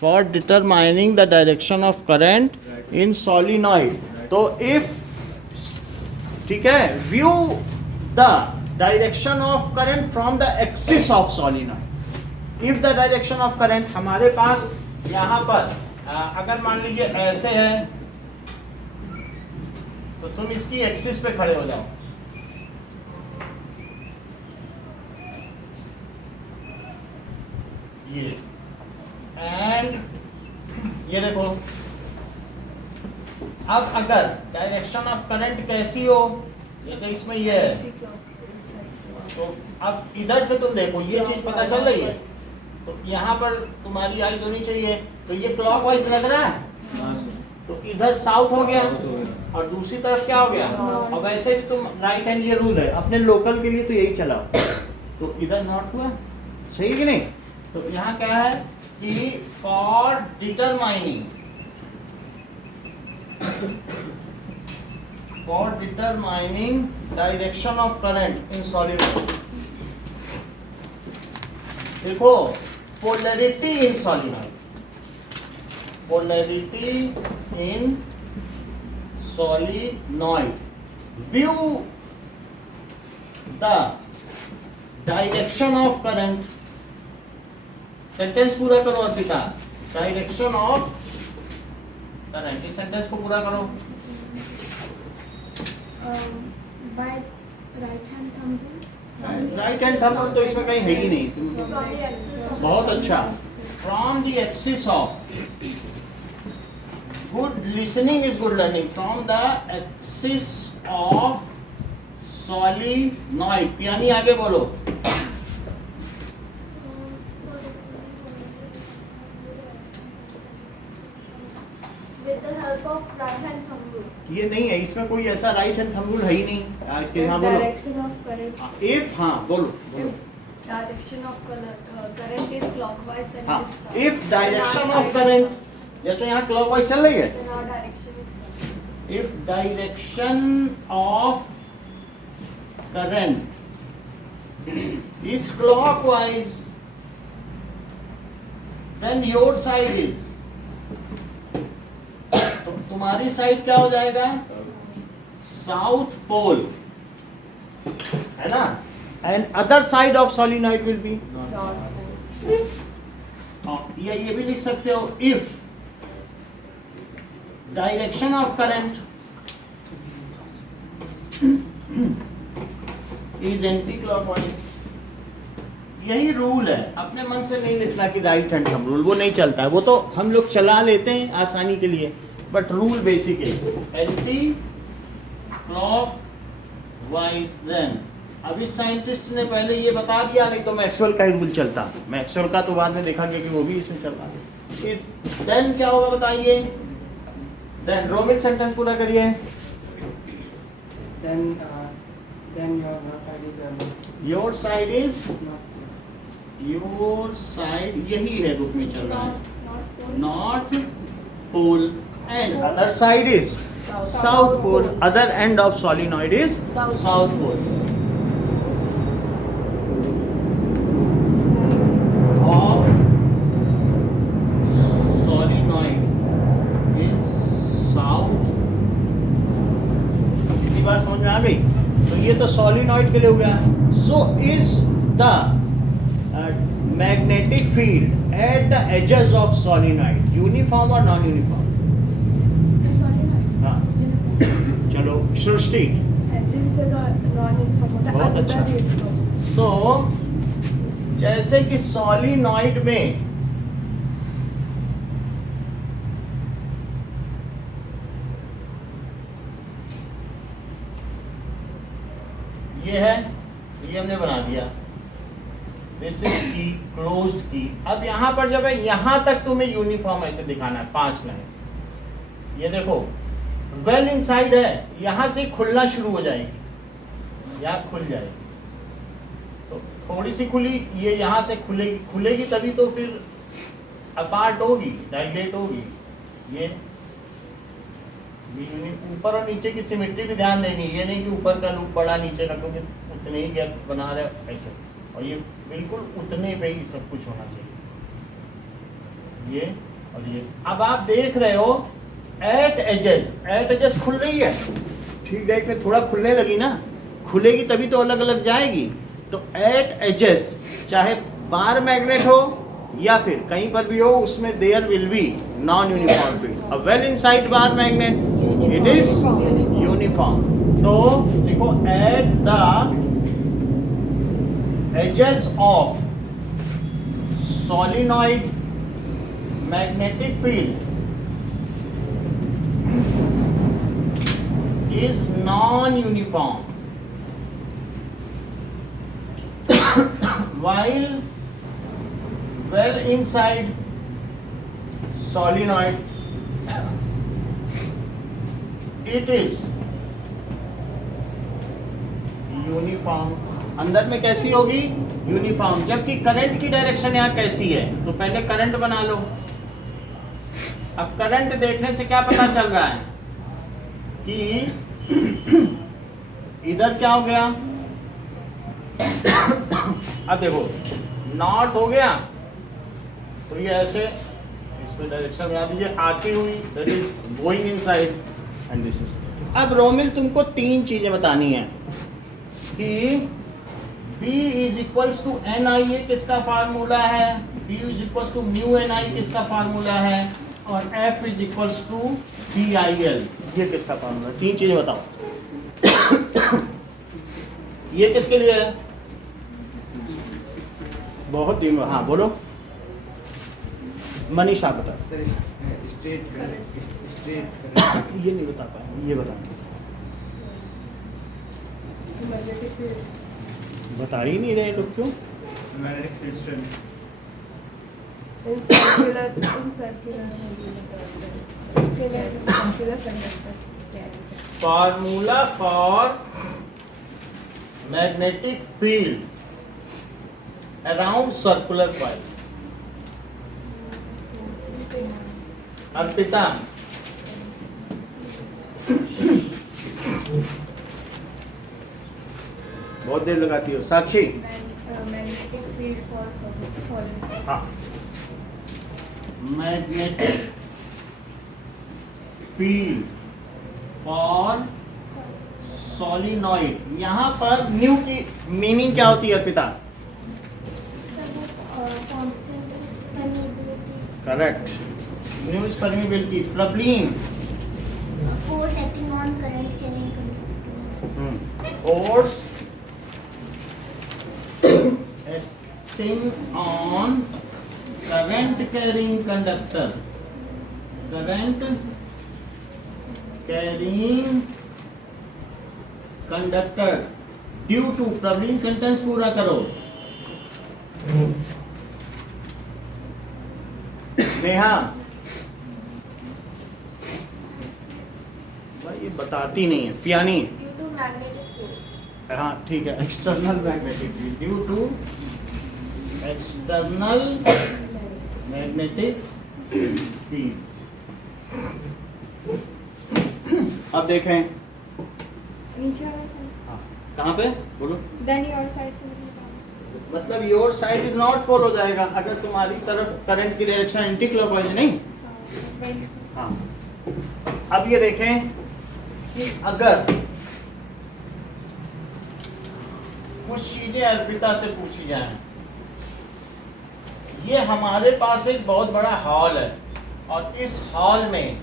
For determining the direction of current in solenoid. तो if, ठीक है, view the direction of current from the axis of solenoid. If the direction of current हमारे पास यहाँ पर अगर मान लीजिए ऐसे है, तो तुम इसकी एक्सिस पे खड़े हो जाओ, ये एंड ये देखो। अब अगर डायरेक्शन ऑफ करंट कैसी हो, जैसे इसमें ये है, तो अब इधर से तुम देखो, ये चीज पता चल रही है, तो यहाँ पर तुम्हारी आइज होनी चाहिए, तो ये क्लॉकवाइज लग रहा है, तो इधर साउथ हो गया और दूसरी तरफ क्या हो गया। और वैसे भी तुम राइट हैंड, ये रूल है अपने लोकल के लिए, तो यही चलाओ, तो इधर नॉर्थ हुआ, सही कि नहीं। तो यहाँ क्या है कि for determining direction of current in solenoid, देखो polarity in solenoid, polarity in solenoid, view the direction of current, sentence पूरा करो अर्पिता, डायरेक्शन ऑफ करंट, इस सेंटेंस को पूरा करो। By right hand thumb, right hand thumb तो इसमें कहीं है ही नहीं, बहुत अच्छा। From the axis of, good listening is good learning, from the axis of solenoid, यानी आगे बोलो, with the help of right hand thumb rule. ये नहीं है, इसमें कोई ऐसा राइट हैंड थंब रूल है ही नहीं। इसके यहाँ बोलो Direction of current. इफ, हाँ बोलो बोलो, Direction of current is clockwise and हाँ, it is south. If direction of current, जैसे यहाँ क्लॉकवाइज चल रही है, Then our direction is south. if direction of current is clockwise, then your side is, तो तुम्हारी साइड क्या हो जाएगा, साउथ पोल, है ना, and other side of solenoid will be, ये भी लिख सकते हो, if direction of current is anti clockwise. यही रूल है, अपने मन से नहीं लिखना कि राइट हैंड थंब रूल, वो नहीं चलता है, वो तो हम लोग चला लेते हैं आसानी के लिए, बट रूल बेसिक है एंटी क्लॉकवाइज। देन अब इस साइंटिस्ट ने पहले ये बता दिया, नहीं तो मैक्सवेल का ही रूल चलता, मैक्सवेल का तो बाद में देखा गया कि वो भी इसमें चल रहा है। देन क्या होगा बताइए, देन रोमिल सेंटेंस पूरा करिए। Your side is, your side यही है, बुक में चल रहा है, north pole, and other side is south pole, other end of solenoid is south pole. Of solenoid is south. इतनी बात समझ में आ गई। तो ये तो सोलिनॉइड के लिए हो गया। So is the magnetic field at the edges of solenoid uniform और नॉन यूनिफॉर्म? हाँ, चलो सृष्टि, बहुत अच्छा। सो जैसे कि सोलिनॉइड में ये है, ये हमने बना दिया, दिस इज की क्लोज्ड की। अब यहाँ पर जब है, यहाँ तक तुम्हें यूनिफॉर्म ऐसे दिखाना है, 5 लाइन। ये देखो वेल इनसाइड है, यहाँ से खुलना शुरू हो जाएगी, यहाँ खुल जाएगी, तो थोड़ी सी खुली, ये यहाँ से खुलेगी तभी तो फिर अपार्ट होगी, डायलेट होगी। ये ऊपर और नीचे की सिमेट्री भी ध्यान देनी है, ये नहीं कि ऊपर का लूप बड़ा नीचे का, क्योंकि उतने ही गैप बना रहे ऐसे। और ये बिल्कुल उतने पे ही सब कुछ होना चाहिए, ये और ये। अब आप देख रहे हो एट एजेस खुल रही है, ठीक है, में थोड़ा खुलने लगी ना, खुलेगी तभी तो अलग अलग जाएगी। तो एट एजेस चाहे बार मैग्नेट हो या फिर कहीं पर भी हो, उसमें there will be non uniform field. अब well inside bar magnet it is uniform. तो देखो at the edges of solenoid magnetic field is non-uniform while well inside solenoid it is uniform. अंदर में कैसी होगी? यूनिफॉर्म। जबकि करंट की direction यहाँ कैसी है? तो पहले करंट बना लो। अब करंट देखने से क्या पता चल रहा है कि इधर क्या हो गया? अब देखो नॉर्थ हो गया, तो ये ऐसे इसमें डायरेक्शन बना दीजिए, आती हुई that is going inside and this is. अब रोमिल तुमको तीन चीजें बतानी है कि B is equals to NIA किसका फार्मूला है, B is equals to mu NI किसका फार्मूला है, और F is equals to BIL ये किसका फार्मूला है? तीन चीजें बताओ। ये किसके लिए है? बहुत दिन, हाँ बोलो मनीषा बता। स्ट्रेट ये नहीं बता पाए, ये बता। बता ही नहीं रहे लोग, क्यों? Formula for magnetic field around circular coil. Arpita बहुत देर लगाती हो। साक्षी मैग्नेटिक फील्ड फॉर सॉलिड। हाँ, मैग्नेटिक फील्ड फॉर सॉलिनॉइड। यहाँ पर न्यू की मीनिंग क्या होती है Arpita? Correct, new is permeability. Prableen Force acting on current carrying conductor. Force acting on current carrying conductor. Current carrying conductor due to, Praveen sentence पूरा करो। नेहा भाई ये बताती नहीं है। पियानी ड्यू टू मैग्नेटिक फील्ड। हाँ ठीक है, external magnetic field due to external magnetic field. अब देखें नीचे वाला साइड। हाँ, कहाँ पे बोलो? देन योर साइड से मतलब your side is not follow जाएगा अगर तुम्हारी तरफ करंट की डायरेक्शन एंटी क्लॉकवाइज है, नहीं? हाँ, अब ये देखें कि अगर कुछ चीजें अर्पिता से पूछी जाएं। ये हमारे पास एक बहुत बड़ा हॉल है और इस हॉल में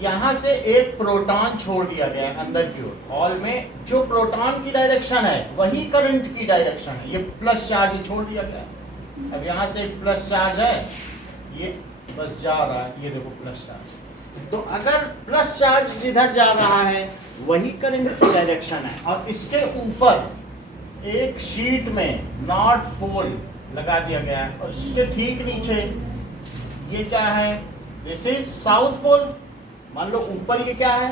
यहां से एक प्रोटॉन छोड़ दिया गया है अंदर की ओर। हॉल में जो प्रोटॉन की डायरेक्शन है वही करंट की डायरेक्शन है। ये प्लस चार्ज छोड़ दिया गया है। अब यहां से एक प्लस चार्ज है, ये बस जा रहा है, ये देखो प्लस चार्ज। तो अगर प्लस चार्ज जिधर जा रहा है वही करंट की डायरेक्शन है और इसके ऊपर एक शीट में नॉर्थ पोल लगा दिया गया है और इसके ठीक नीचे ये क्या है? This is south pole. मान लो ऊपर ये क्या है?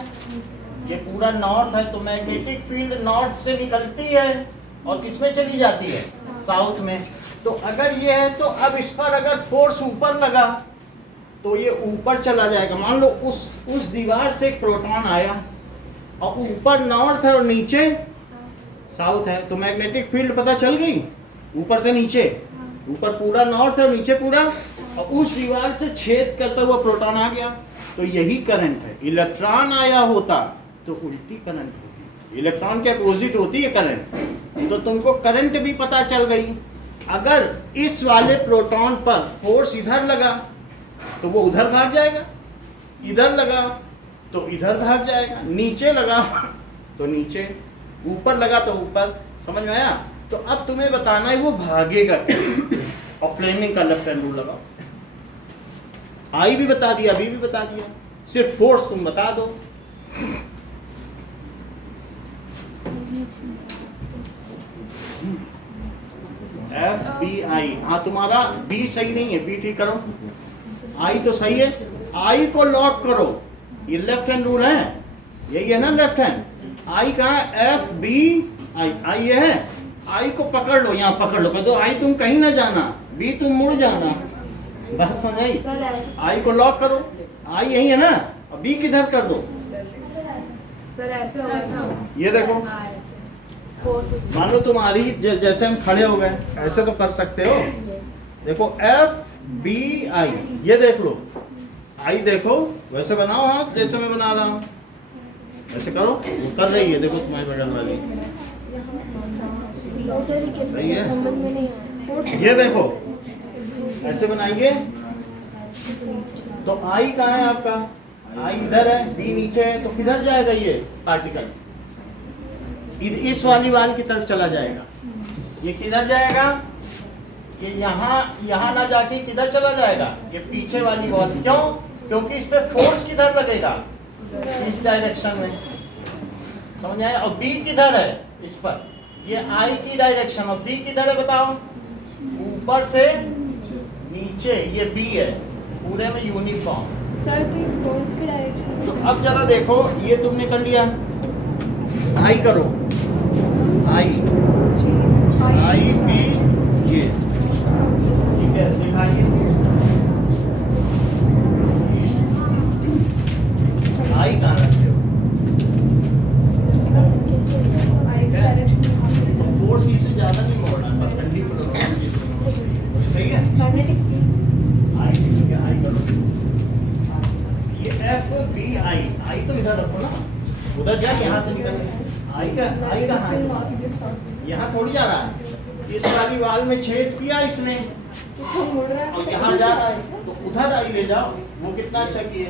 ये पूरा नॉर्थ है, तो मैग्नेटिक फील्ड नॉर्थ से निकलती है और किसमें चली जाती है? साउथ में। तो अगर ये है तो अब इस पर अगर फोर्स ऊपर लगा तो ये ऊपर चला जाएगा। मान लो उस दीवार से एक प्रोटॉन आया और ऊपर नॉर्थ है और नीचे साउथ है, तो मैग्नेटिक फील्ड पता चल गई ऊपर से नीचे, ऊपर पूरा नॉर्थ है, नीचे पूरा, और उस दीवार से छेद करता हुआ प्रोटॉन आ गया, तो यही करंट है। इलेक्ट्रॉन आया होता तो उल्टी करंट होती, इलेक्ट्रॉन के अपोजिट होती है करंट। तो तुमको करंट भी पता चल गई। अगर इस वाले प्रोटॉन पर फोर्स इधर लगा तो वो उधर भाग जाएगा, इधर लगा तो इधर भाग जाएगा, नीचे लगा तो नीचे, ऊपर लगा तो ऊपर। समझ में आया? तो अब तुम्हें बताना है वो भागेगा और फ्लेमिंग का लेफ्ट हैंड रूल लगाओ। आई भी बता दिया, बी भी बता दिया, सिर्फ फोर्स तुम बता दो। एफ बी आई, हाँ तुम्हारा बी सही नहीं है, बी ठीक करो। आई तो सही है, आई को लॉक करो, ये लेफ्ट हैंड रूल है, यही है ना लेफ्ट हैंड। आई कहाँ है? एफ बी आई, आई ये है, आई को पकड़ लो, यहाँ पकड़ लो, कह दो आई तुम कहीं ना जाना, बी तुम मुड़ जाना, बस समझ आई। आई को लॉक करो, आई यही है ना, और बी किधर कर दो। सर ऐसे हो, ये देखो, मान लो तुम्हारी जैसे हम खड़े हो गए, ऐसे तो कर सकते हो। देखो एफ बी आई, ये देख लो, आई देखो वैसे बनाओ हाथ जैसे मैं बना रहा हूँ, ऐसे करो, वो कर रही है, देखो तुम्हारी बगल वाली सही है। समझ में नहीं आया। ये देखो ऐसे बनाइए, तो आई कहाँ है आपका? आई इधर है, बी नीचे है, तो किधर जाएगा ये पार्टिकल? इस वाली वाल की तरफ चला जाएगा। ये किधर जाएगा? ये यहाँ ना जाके किधर चला जाएगा? ये पीछे वाली वॉल। क्यों? क्योंकि इस पे फोर्स किधर लगेगा? इस डायरेक्शन में। समझ आया? और बी किधर है? इस पर। ये आई की डायरेक्शन, और बी किधर है बताओ? ऊपर से नीचे, ये बी है, पूरे में यूनिफॉर्म। सर तो फोर्स की डायरेक्शन। तो अब जरा देखो, ये तुमने कर लिया, आई करो, आई आई बी, ये ठीक है, दिखाइए। आई कहाँ रखते हो? तो फोर्स से ज्यादा नहीं मोड़ना, परपेंडिकुलर सही है। Magnetic field. आई ठीक है, आई करो। ये एफ बी आई, आई तो इधर रखो ना, उधर जा, यहाँ से निकल। आई कहाँ है? यहाँ थोड़ी जा रहा है, इस वाली वाल में छेद किया इसने, और यहाँ जा रहा है, तो उधर आई ले जाओ, वो कितना अच्छा किए।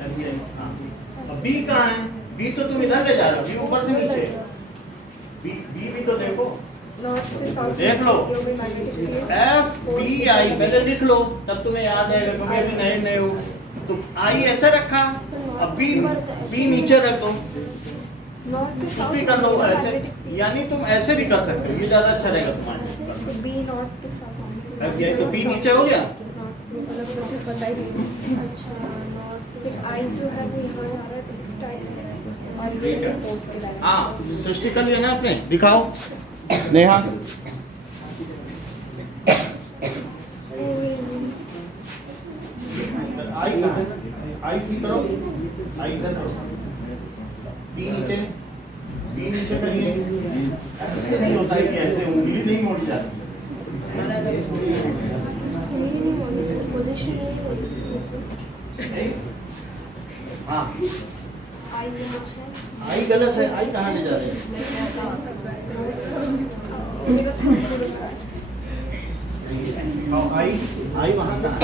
अब बी कहाँ है? बी तो तुम इधर ले जा रहे हो, बी ऊपर से नीचे, बी भी तो देखो, देख लो, एफ बी आई पहले लिख लो, तब तुम्हें याद आएगा, क्योंकि अभी नए नए हो। तो आई ऐसे रखा, अब बी नीचे रख दो, भी कर लो ऐसे, यानी तुम ऐसे भी कर सकते हो, ये ज्यादा अच्छा रहेगा तुम्हारे। B not to south. अब ये तो बी नीचे हो गया। पता ही नहीं। अच्छा, आई जो है वो यहाँ आ रहा है, तो इस टाइप से, और ठीक ये है। फोर्स की डायरेक्शन। हाँ, सृष्टि कर लिया ना आपने, दिखाओ नेहा। आई कहाँ है? आई ठीक करो, आई इधर करो, बी नीचे करिए। ऐसे नहीं होता है कि ऐसे उंगली नहीं मोड़ी जाती। पोजीशन हाँ, आई यहाँ से। आई गलत है, आई कहाँ ले जा रहे हैं? आई वहाँ कहाँ है?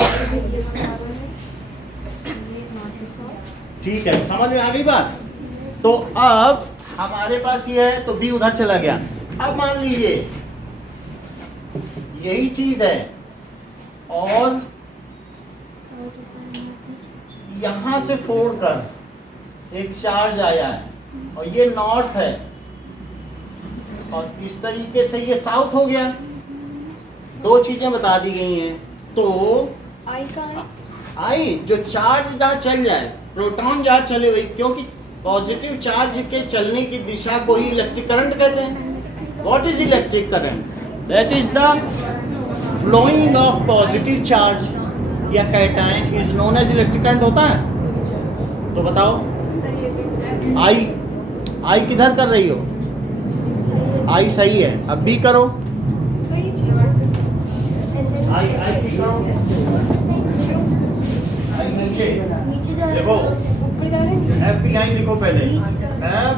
ठीक है, समझ में आ गई बात। तो अब हमारे पास ये है, तो बी उधर चला गया। अब मान लीजिए यही चीज है, और यहां से फोड़कर एक चार्ज आया है, और ये नॉर्थ है, और इस तरीके से ये साउथ हो गया। दो चीजें बता दी गई हैं। तो आई का है। आई जो चार्ज जहाँ चल जाए, प्रोटॉन जहाँ चले हुए, क्योंकि पॉजिटिव चार्ज के चलने की दिशा को ही इलेक्ट्रिक करंट कहते हैं। What is electric current? That is the flowing of positive charge या cation is known as electric current होता है। तो बताओ, आई किधर कर रही हो? आई सही है, अब बी करो। सही है। आई बी करो। आई नीचे नीचे जा देखो। ऊपर जा रहे हैं। एफ बी आई लिखो पहले, एफ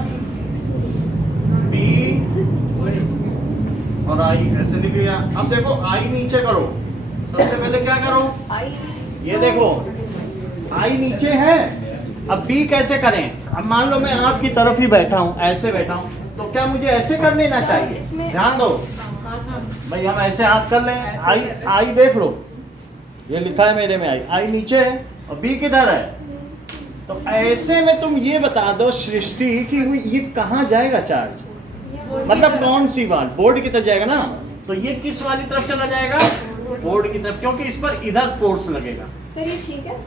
बी और आई ऐसे लिख लिया। अब देखो आई नीचे करो, सबसे पहले क्या करो, आई ये देखो आई नीचे है। अब बी कैसे करें, अब मान लो मैं आपकी तरफ ही बैठा हूँ, ऐसे बैठा हूँ, तो क्या मुझे ऐसे कर लेना चाहिए? इसमें- ध्यान दो भाई, हम ऐसे हाथ कर लें। आई आई देख लो, ये लिखा है मेरे में आई, आई नीचे है और बी किधर है। तो ऐसे में तुम ये बता दो सृष्टि कि ये कहाँ जाएगा चार्ज, मतलब कौन सी बात, बोर्ड की तरफ जाएगा ना। तो ये किस वाली तरफ चला जाएगा, बोर्ड की तरफ, क्योंकि इस पर इधर फोर्स लगेगा। सर ये ठीक है।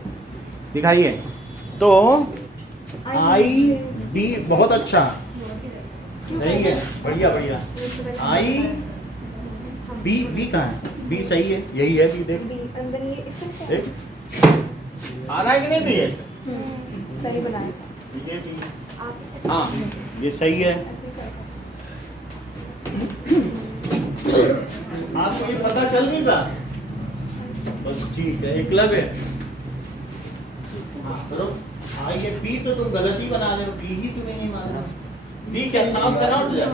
दिखाइए तो आई बी, बहुत अच्छा, सही है, बढ़िया बढ़िया। आई बी, बी कहाँ है, बी सही है, यही है बी, देख बी अंदर ये इसमें क्या है? देख आ रहा है कि नहीं बी ऐसे, सही बनाया था ये बी, आप। हाँ ये सही है। ऐसे क्या आपको ये पता चल नहीं था, बस ठीक है, एकलव्य। हाँ चलो, आई ये बी तो तुम गलत ही बना रहे हो, बी ही तुम्हें नहीं माना। बी क्या साउंड से ना उठ जाए,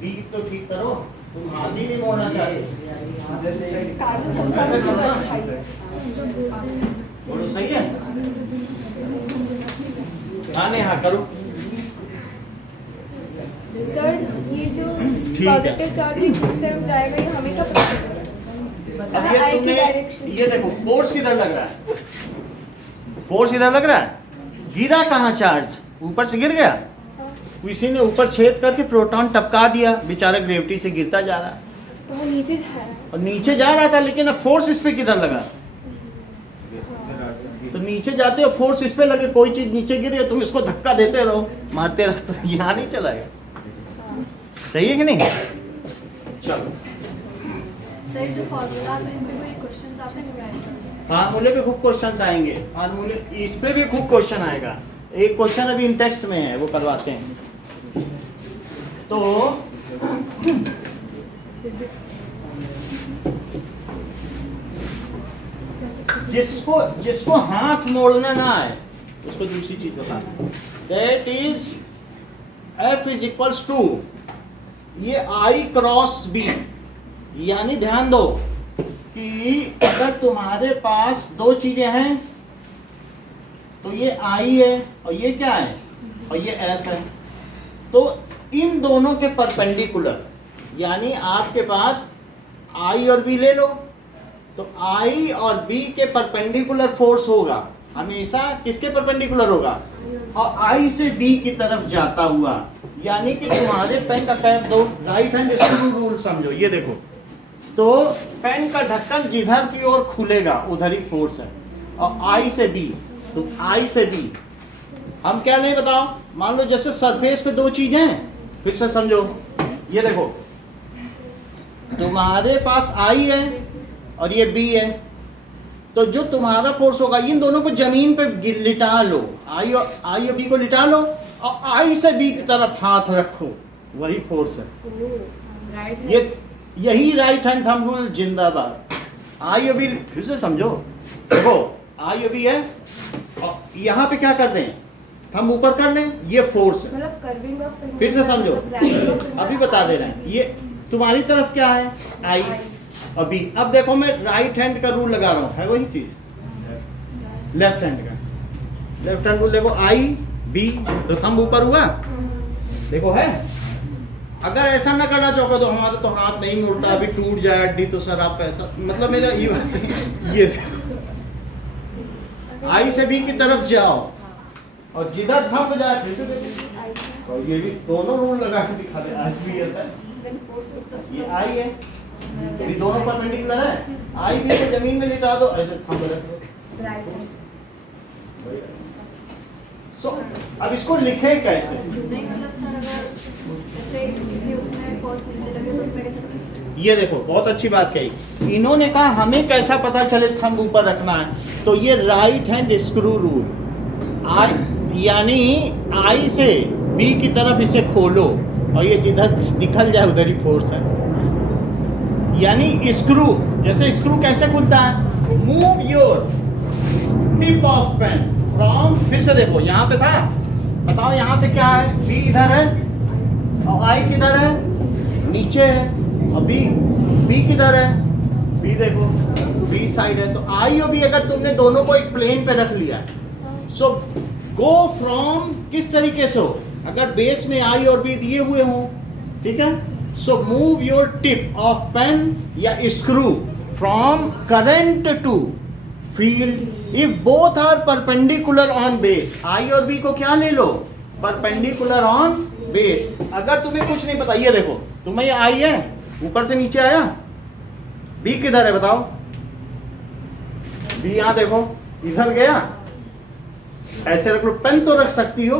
बी तो ठीक करो, तुम हाथ ही नहीं मोड़ना चाहिए। कार्बन ऐसे करो ना। अच्छा है। बोलो सही है, हाँ नहीं हाँ करो। सर ये जो ठीक है। पॉजिटिव चार्ज किस तरफ जाएगा ये हमें कब पता चलेगा? अब ये आई की तुमने, डायरेक्शन। ये देखो फोर्स किधर लग रहा है, फोर्स इधर लग रहा है, गिरा कहाँ चार्ज, ऊपर से गिर गया, किसी ने ऊपर छेद करके प्रोटॉन टपका दिया, बेचारा ग्रेविटी से गिरता जा रहा है तो वो नीचे जा रहा है। और नीचे जा रहा था, लेकिन अब फोर्स इस पे किधर लगा, तो नीचे जाते हो फोर्स इस पे लगे, कोई चीज नीचे गिरे तुम इसको धक्का देते रहो, मारते रहो, तो यहाँ नहीं चलाएगा। सही है कि नहीं? चलो सर जो फॉर्मूलाज हैं इनमें कोई क्वेश्चंस आते हैं? फार्मूले पे खूब क्वेश्चन आएंगे, फार्मूले इस पे भी खूब क्वेश्चन आएगा। एक क्वेश्चन अभी इन टेक्स्ट में है, वो करवाते हैं। तो जिसको जिसको हाथ मोड़ना ना आए उसको दूसरी चीज बता, that is F is equals to ये I क्रॉस B, यानी ध्यान दो कि अगर तुम्हारे पास दो चीजें हैं तो ये I है और ये क्या है और ये F है, तो इन दोनों के परपेंडिकुलर, यानी आपके पास I और B ले लो, तो I और B के परपेंडिकुलर फोर्स होगा हमेशा, किसके परपेंडिकुलर होगा, और I से B की तरफ जाता हुआ, यानी कि तुम्हारे पेन का टैप दो, राइट हैंड स्क्रू रूल समझो, ये देखो, तो पेन का ढक्कन जिधर की ओर खुलेगा उधर ही फोर्स है, और I से B, तो I से B हम क्या नहीं बताओ, मान लो जैसे सरफेस पे दो चीजें हैं, फिर से समझो, ये देखो तुम्हारे पास I है और ये B है, तो जो तुम्हारा फोर्स होगा इन दोनों को जमीन पे लिटा लो, I और B को लिटा लो और I से B की तरफ हाथ रखो, वही फोर्स है। ये यही राइट हैंड थंब रूल जिंदाबाद। I और B फिर से समझो, देखो I और B है और यहाँ पे क्या करते हैं, थंब ऊपर कर लें, ये फोर्स है, मतलब कर्विंग ऑफ फिर से समझो, अभी बता दे रहे हैं, ये तुम्हारी तरफ क्या है I और B। अब देखो मैं राइट हैंड का रूल लगा रहा हूँ, है वही चीज लेफ्ट हैंड का, लेफ्ट हैंड रूल देखो I B, तो थंब ऊपर हुआ, देखो है। अगर ऐसा ना करना चाहोगे तो हमारा तो हाथ नहीं मुड़ता, अभी टूट जाए हड्डी तो सर आप ऐसा, मतलब मेरा ये बात ये देखो, I से B की तरफ जाओ और जिधर थंब जाए फिर से देखो, और ये भी दोनों रूल लगा के दिखा दे, आज भी ऐसा है, ये I है, ये दोनों परपेंडिकुलर है, I B को जमीन में लिटा दो, ऐसे थंब रख दो। सो अब इसको लिखे कैसे, नहीं मतलब सर अगर जैसे किसी उसमें फोर्स नीचे लगे तो उसमें कैसे पता चलेगा? ये देखो बहुत अच्छी बात कही, इन्होंने कहा हमें कैसा पता चले थंब ऊपर रखना है, तो ये राइट हैंड स्क्रू रूल, यानी I से बी की तरफ इसे खोलो और ये जिधर निकल जाए उधर ही फोर्स है। यानी स्क्रू, जैसे स्क्रू कैसे खुलता है, move your tip of pen from, फिर से देखो यहाँ पे था, बताओ यहाँ पे क्या है, बी इधर है और आई किधर है, नीचे है, और बी किधर है, बी देखो बी साइड है, तो आई और बी अगर तुमने दोनों को एक प्लेन पे रख लिया, सो गो फ्रॉम किस तरीके से हो, अगर बेस में आई और बी दिए हुए हों, ठीक है, so move your tip of pen या screw from current to field if both are perpendicular on base. I और बी को क्या ले लो, परपेंडिकुलर ऑन बेस। अगर तुम्हें कुछ नहीं पता, ये देखो तुम्हें ये आई है, ऊपर से नीचे आया, बी किधर है बताओ, बी यहां देखो इधर गया, ऐसे रख लो, पेन तो रख सकती हो,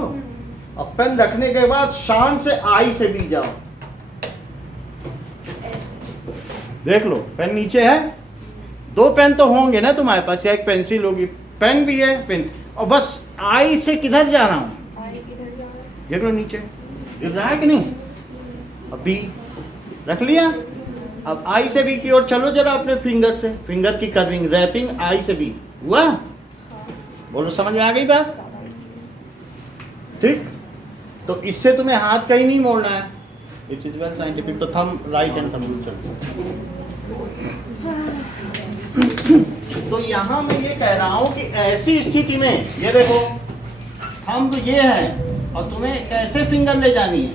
और पेन रखने के बाद शान से आई से बी जाओ, देख लो पेन नीचे है, दो पेन तो होंगे ना तुम्हारे पास, या एक पेंसिल होगी, पेन भी है, पेन, और बस आई से किधर जा रहा हूं, आई इधर जा रहा है। देख लो नीचे गिर रहा है कि नहीं, अब बी रख लिया, अब आई से बी की ओर चलो जरा अपने फिंगर से, फिंगर की कर्विंग रैपिंग आई से बी हुआ, बोलो समझ में आ गई बात, ठीक। तो इससे तुम्हें हाथ कहीं नहीं मोड़ना है, इट इज वेल साइंटिफिक, तो थंब राइट एंड थंब चल। तो यहां मैं ये कह रहा हूं कि ऐसी स्थिति में ये देखो थंब ये है और तुम्हें कैसे फिंगर ले जानी है,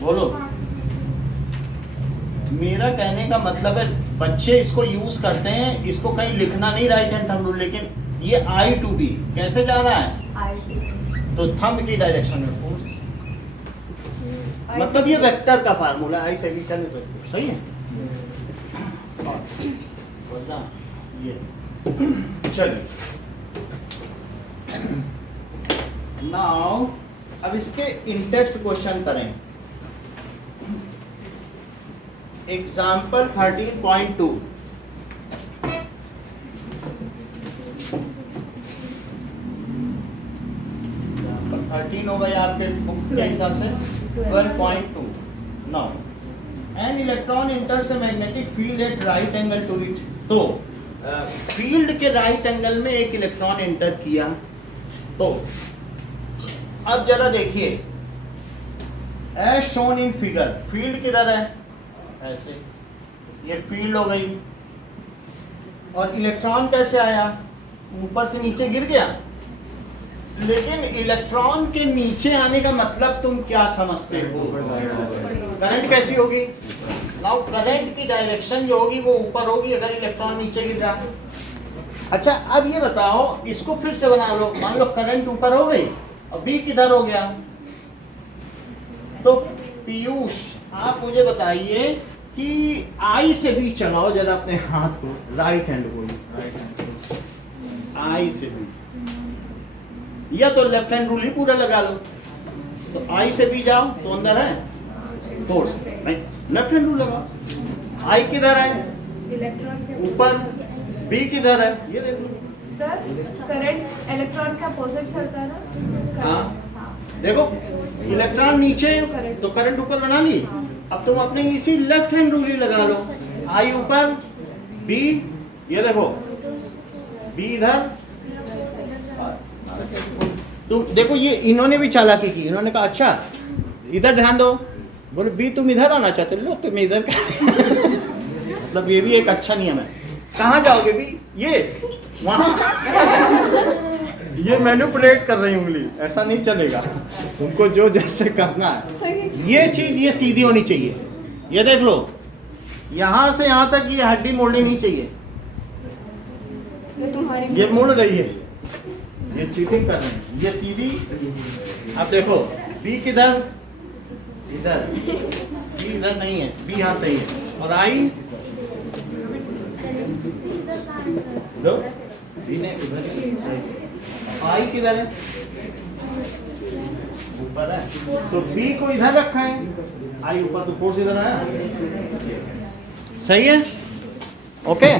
बोलो। मेरा कहने का मतलब है बच्चे इसको यूज करते हैं, इसको कहीं लिखना नहीं राइट हैंड थंब रूल, लेकिन ये आई टू बी कैसे जा रहा है, तो थंब की डायरेक्शन में फोर्स, मतलब ये वेक्टर का फार्मूला, आई से बी चले तो सही है। ये चलिए नाउ अब इसके इंटेक्स्ट क्वेश्चन करें। एग्जाम्पल 13.2 13 हो गए आपके बुक के हिसाब से, 12.2 now an electron enters a magnetic field at right angle to it। तो फील्ड के राइट एंगल में एक इलेक्ट्रॉन एंटर किया, तो अब जरा देखिए as shown in figure, field किधर है, ऐसे ये फील्ड हो गई, और इलेक्ट्रॉन कैसे आया, ऊपर से नीचे गिर गया, लेकिन इलेक्ट्रॉन के नीचे आने का मतलब तुम क्या समझते हो, करंट कैसी होगी, नाउ करंट की डायरेक्शन जो होगी वो ऊपर होगी अगर इलेक्ट्रॉन नीचे गिर रहा है। अच्छा अब ये बताओ, इसको फिर से बना लो, मान लो करंट ऊपर हो गई और बी किधर हो गया, तो पीयूष आप मुझे बताइए कि आई से बी चलाओ जरा अपने हाथ को, राइट हैंड को, आई से बी, या तो लेफ्ट हैंड रूल ही पूरा लगा लो, तो आई से बी जाओ तो अंदर है फोर्स, नहीं लेफ्ट हैंड रूल लगाओ, आई किधर है, इलेक्ट्रॉन ऊपर, बी किधर है, ये देख लो, सर करंट इलेक्ट्रॉन का अपोजिट चलता है ना, हाँ देखो इलेक्ट्रॉन नीचे तो करंट ऊपर बना ली, अब तुम अपने इसी लेफ्ट हैंड रूल ही लगा लो, आई ऊपर, बी ये देखो, बी इधर, तुम देखो ये इन्होंने भी चालाकी की, इन्होंने कहा अच्छा इधर ध्यान दो, बोले बी तुम इधर आना चाहते, लो तुम इधर मतलब ये भी एक अच्छा नियम है, कहाँ जाओगे बी, ये वहां ये मैनिपुलेट कर रही उंगली, ऐसा नहीं चलेगा, उनको जो जैसे करना है, ये चीज ये सीधी होनी चाहिए, ये देख लो यहां से यहां तक ये हड्डी मोड़नी नहीं चाहिए, ये तुम्हारी ये मुड़ रही है, ये चीटिंग कर रहे हैं, ये सीधी, अब देखो बी किधर, इधर, बी इधर नहीं है, बी यहाँ सही है, और आई लो बी ने इधर सही, आई किधर है, ऊपर है, तो बी को इधर रखा है, आई ऊपर, तो फोर्स इधर आया, सही है, ओके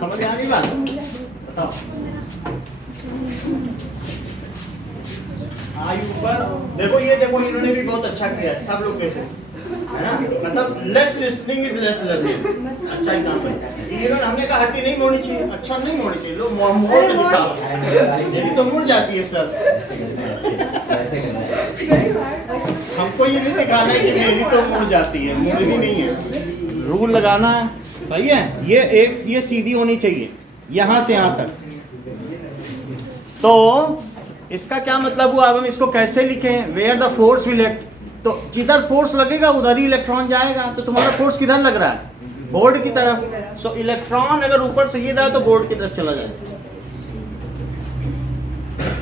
समझ में आ गई बात, बताओ। आई ऊपर देखो, ये देखो इन्होंने भी बहुत अच्छा किया है, सब लोग देखो, है ना, मतलब less listening is less learning. अच्छा एग्जांपल, इन्होंने हमने कहा हड्डी नहीं मोड़नी चाहिए, अच्छा नहीं मोड़नी चाहिए, लो मोड़ के दिखाओ, ये भी तो मुड़ जाती है सर। हमको ये नहीं दिखाना है कि मेरी तो मुड़ जाती है, मुड़नी नहीं है, रूल लगाना है, सही है। ये सीधी होनी चाहिए यहाँ से यहाँ तक। तो इसका क्या मतलब हुआ, अब हम इसको कैसे लिखें, where the force will act, तो जिधर फोर्स लगेगा उधर ही इलेक्ट्रॉन जाएगा, तो तुम्हारा फोर्स किधर लग रहा है, बोर्ड की तरफ। सो इलेक्ट्रॉन अगर ऊपर से ये रहा तो बोर्ड की तरफ चला जाएगा,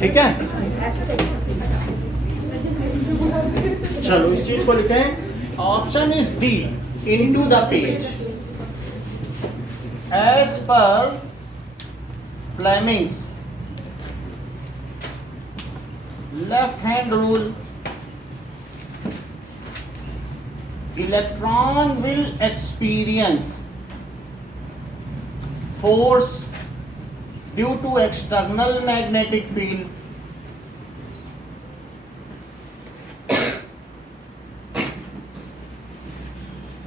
ठीक है। चलो इस चीज को लिखें, option is D, into the page as per Fleming's left hand rule, electron will experience force due to external magnetic field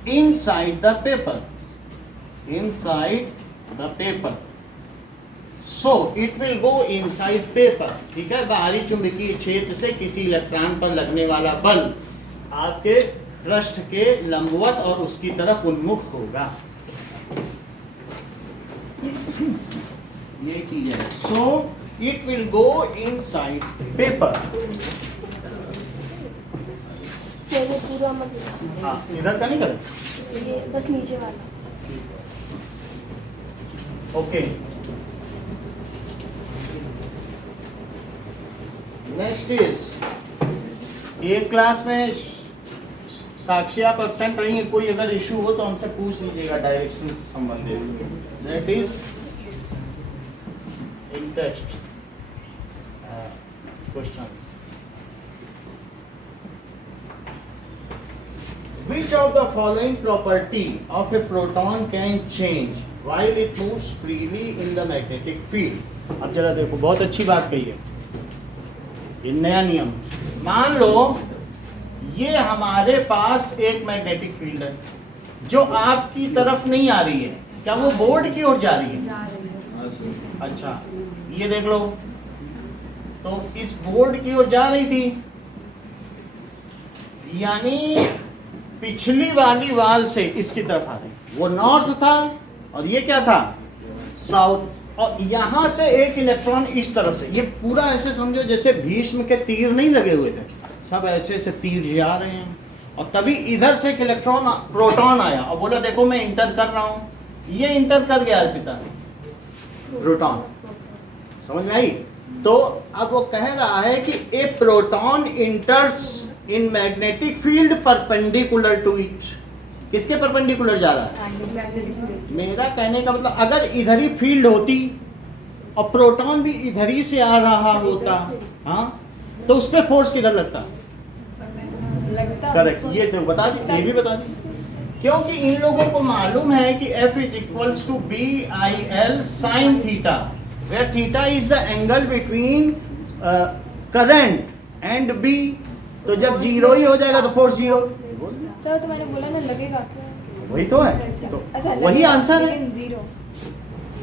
inside the paper, so it will go inside paper, ठीक है। बाहरी चुंबकीय क्षेत्र से किसी इलेक्ट्रॉन पर लगने वाला बल आपके पृष्ठ के लंबवत और उसकी तरफ उन्मुख होगा, ये चीज है। So it will go inside paper. ये पूरा मत, हाँ इधर का नहीं करें, ये बस नीचे वाला। ओके नेक्स्ट इज, एक क्लास में साक्षी आप एब्सेंट रही हैं, कोई अगर इशू हो तो हमसे पूछ लीजिएगा डायरेक्शन से संबंधित, that is in text questions. Which of the following property of a proton can change while it moves freely in the magnetic field? अब जरा देखो, बहुत अच्छी बात कही है, ये नया नियम। मान लो ये हमारे पास एक मैग्नेटिक फील्ड है जो आपकी तरफ नहीं आ रही है, क्या वो बोर्ड की ओर जा रही है? अच्छा ये देख लो, तो इस बोर्ड की ओर जा रही थी, यानी पिछली वाली वाल से इसकी तरफ आ रही, वो नॉर्थ था और ये क्या था, साउथ। और यहां से एक इलेक्ट्रॉन इस तरफ से, ये पूरा ऐसे समझो जैसे भीष्म के तीर नहीं लगे हुए थे, सब ऐसे ऐसे तीर जा रहे हैं, और तभी इधर से एक इलेक्ट्रॉन प्रोटॉन आया और बोला देखो मैं इंटर कर रहा हूं, ये इंटर कर गया अर्पिता, प्रोटॉन, समझ में आई। तो अब वो कह रहा है कि a proton enters in magnetic field perpendicular to it, किसके परपेंडिकुलर जा रहा है, मेरा कहने का मतलब अगर इधर ही फील्ड होती और प्रोटॉन भी इधर ही से आ रहा होता, हाँ, तो उस पर फोर्स किधर लगता, करेक्ट, ये तो बता दी, ये भी बता दी, क्योंकि इन लोगों को मालूम है कि F is equals to BIL sin theta, where theta is the angle between current and B, तो जब जीरो ही हो जाएगा तो फोर्स जीरो। सर तो मैंने बोला ना लगेगा क्या, वही तो है, तो अच्छा वही आंसर है, जीरो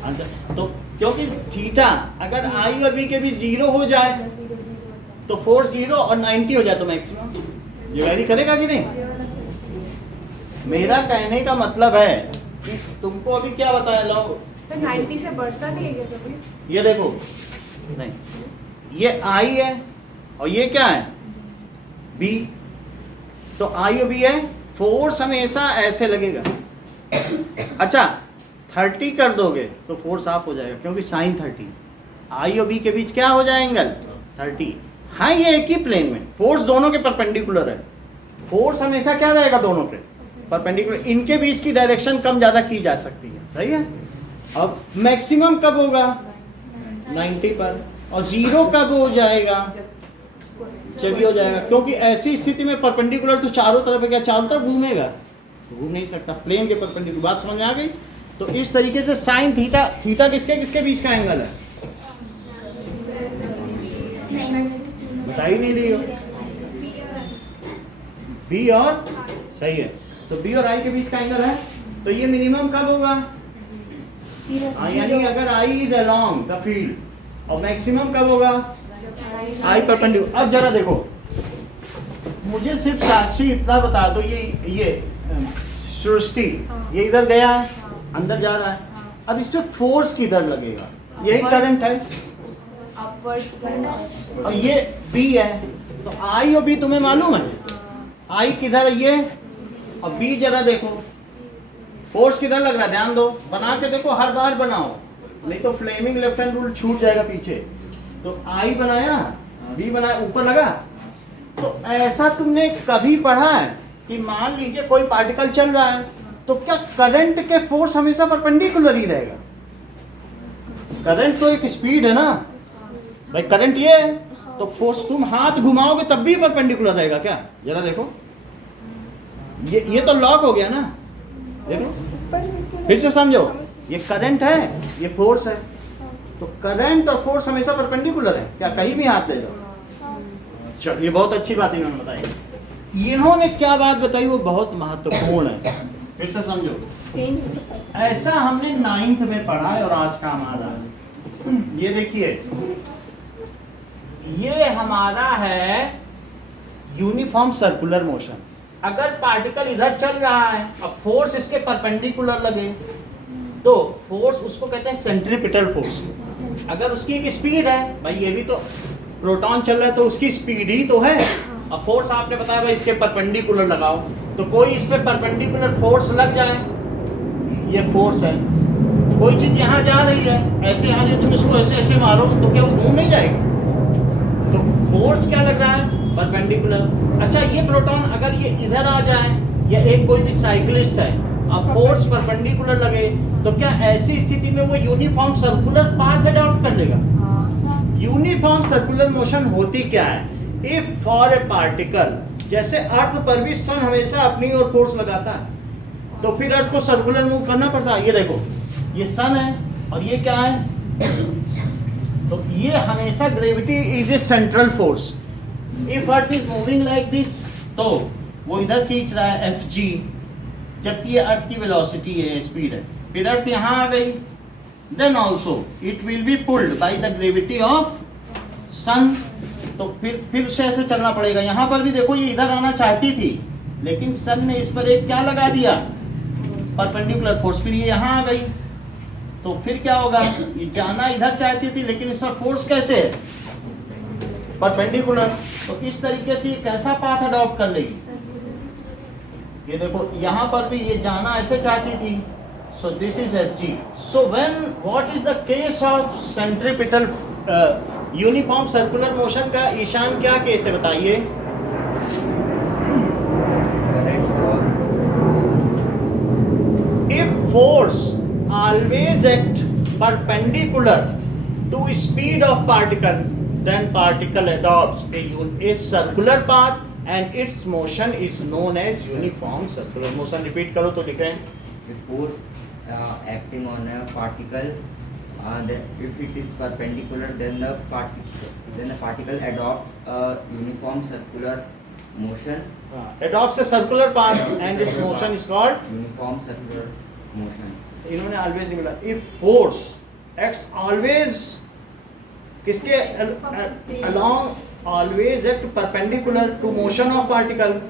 आंसर। तो क्योंकि थीटा अगर I और B के बीच जीरो हो जाए तो फोर्स जीरो और 90 हो जाए तो मैक्सिमम, ये वैरी करेगा कि नहीं। मेरा कहने का मतलब है कि तुमको अभी क्या बताया, लो 90 से बढ़ता नहीं है क्या कभी? ये देखो, नहीं ये I है और ये क्या है B, तो I और B है, फोर्स हमेशा ऐसे लगेगा। अच्छा 30 कर दोगे तो फोर्स ऑफ हो जाएगा, क्योंकि साइन 30, I और B के बीच क्या हो जाए एंगल 30, हाँ ये एक ही प्लेन में, फोर्स दोनों के परपेंडिकुलर है, फोर्स हमेशा क्या रहेगा दोनों पे परपेंडिकुलर, इनके बीच की डायरेक्शन कम ज़्यादा की जा सकती है, सही है। अब मैक्सिमम कब होगा 90 पर, और जीरो कब हो जाएगा जब ये हो जाएगा, क्योंकि ऐसी स्थिति में परपेंडिकुलर तो चारों तरफ है, क्या चारों तरफ घूमेगा, घूम नहीं सकता, प्लेन के परपेंडिकुलर। बात समझ में आ गई। तो इस तरीके से साइन थीटा, थीटा किसके किसके बीच का एंगल है, सही नहीं ली हो। बी और सही है, तो बी और आई के बीच का एंगल है, तो ये मिनिमम कब होगा? यानी अगर I is along the field, और मैक्सिमम कब होगा? आई परपेंडिकुलर। अब जरा देखो, मुझे सिर्फ साक्षी इतना बता दो, ये सृष्टि ये इधर गया है, अंदर जा रहा है, अब इस पे फोर्स किधर लगेगा? यही करंट है, और ये बी है, तो आई और बी तुम्हें मालूम है? आई किधर है ये, और बी जरा देखो फोर्स किधर लग रहा है, ध्यान दो, बना के देखो, हर बार बनाओ, नहीं तो फ्लेमिंग लेफ्ट हैंड रूल छूट जाएगा पीछे। तो आई बनाया, बी बनाया, ऊपर लगा। तो ऐसा तुमने कभी पढ़ा है कि मान लीजिए कोई पार्टिकल चल रहा है, तो क्या करंट के फोर्स हमेशा परपेंडिकुलर ही रहेगा? करंट तो एक स्पीड है ना भाई, करंट ये है, तो फोर्स तुम हाथ घुमाओगे तब भी परपेंडिकुलर रहेगा क्या? जरा देखो, ये तो लॉक हो गया ना, देखो फिर से समझो, ये करंट है, ये फोर्स है, तो करंट और फोर्स हमेशा परपेंडिकुलर है क्या? कहीं भी हाथ ले जाओ। चलो, ये बहुत अच्छी बात इन्होंने बताई। इन्होंने क्या बात बताई वो बहुत महत्वपूर्ण है, फिर से समझो। ऐसा हमने 9th में पढ़ा है और आज काम आ रहा है। ये देखिए, ये हमारा है यूनिफॉर्म सर्कुलर मोशन। अगर पार्टिकल इधर चल रहा है और फोर्स इसके परपेंडिकुलर लगे, तो फोर्स उसको कहते हैं सेंट्रीपिटल फोर्स। अगर उसकी एक स्पीड है, भाई ये भी तो प्रोटॉन चल रहा है तो उसकी स्पीड ही तो है, और फोर्स आपने बताया भाई इसके परपेंडिकुलर लगाओ, तो कोई इस पे परपेंडिकुलर फोर्स लग जाए, ये फोर्स है। कोई चीज यहाँ जा रही है, ऐसे आ रही है, तुम इसको ऐसे ऐसे मारो तो क्या वो घूम नहीं जाएगी? तो फोर्स क्या लग रहा है? परपेंडिकुलर। अच्छा, ये प्रोटॉन अगर ये इधर आ जाए, या एक कोई भी साइक्लिस्ट है और फोर्स परपेंडिकुलर लगे, तो क्या ऐसी स्थिति में वो यूनिफॉर्म सर्कुलर पाथ अडॉप्ट कर लेगा? यूनिफॉर्म सर्कुलर मोशन होती क्या है? इफ फॉर ए पार्टिकल, जैसे अर्थ पर भी सन हमेशा अपनी ओर फोर्स लगाता है, तो फिर अर्थ को सर्कुलर मूव करना पड़ता है। ये देखो, ये सन है और ये क्या है, तो ये हमेशा gravity is a central force. If earth is moving like this, तो वो इधर खींच रहा है Fg, जबकि ये अर्थ की वेलोसिटी है, स्पीड है। फिर अर्थ यहाँ आ गई, then also it will be pulled by the gravity of sun, तो फिर से ऐसे चलना पड़ेगा। यहाँ पर भी देखो, ये इधर आना चाहती थी, लेकिन सन ने इस पर एक क्या लगा दिया, परपेंडिकुलर फोर्स, फिर ये यहाँ आ गई, तो फिर क्या होगा, ये जाना इधर चाहती थी, लेकिन इस पर फोर्स कैसे है, परपेंडिकुलर। तो इस तरीके से ये कैसा पाथ अडॉप्ट कर लेगी? ये देखो, यहाँ पर भी ये जाना ऐसे चाहती थी, so this is Fg. So what is the case of centripetal uniform circular motion का ईशान क्या केस है बताइए? If force always act perpendicular to speed of particle, then particle adopts a circular path and its motion is known as uniform circular motion. Repeat करो तो लिखें. A force acting on a particle, if it is perpendicular, then the particle adopts a uniform circular motion. Adopts a circular path and its motion is called Uniform circular motion. इन्होंने always नहीं बोला. If force acts always किसके along always act perpendicular to motion of particle,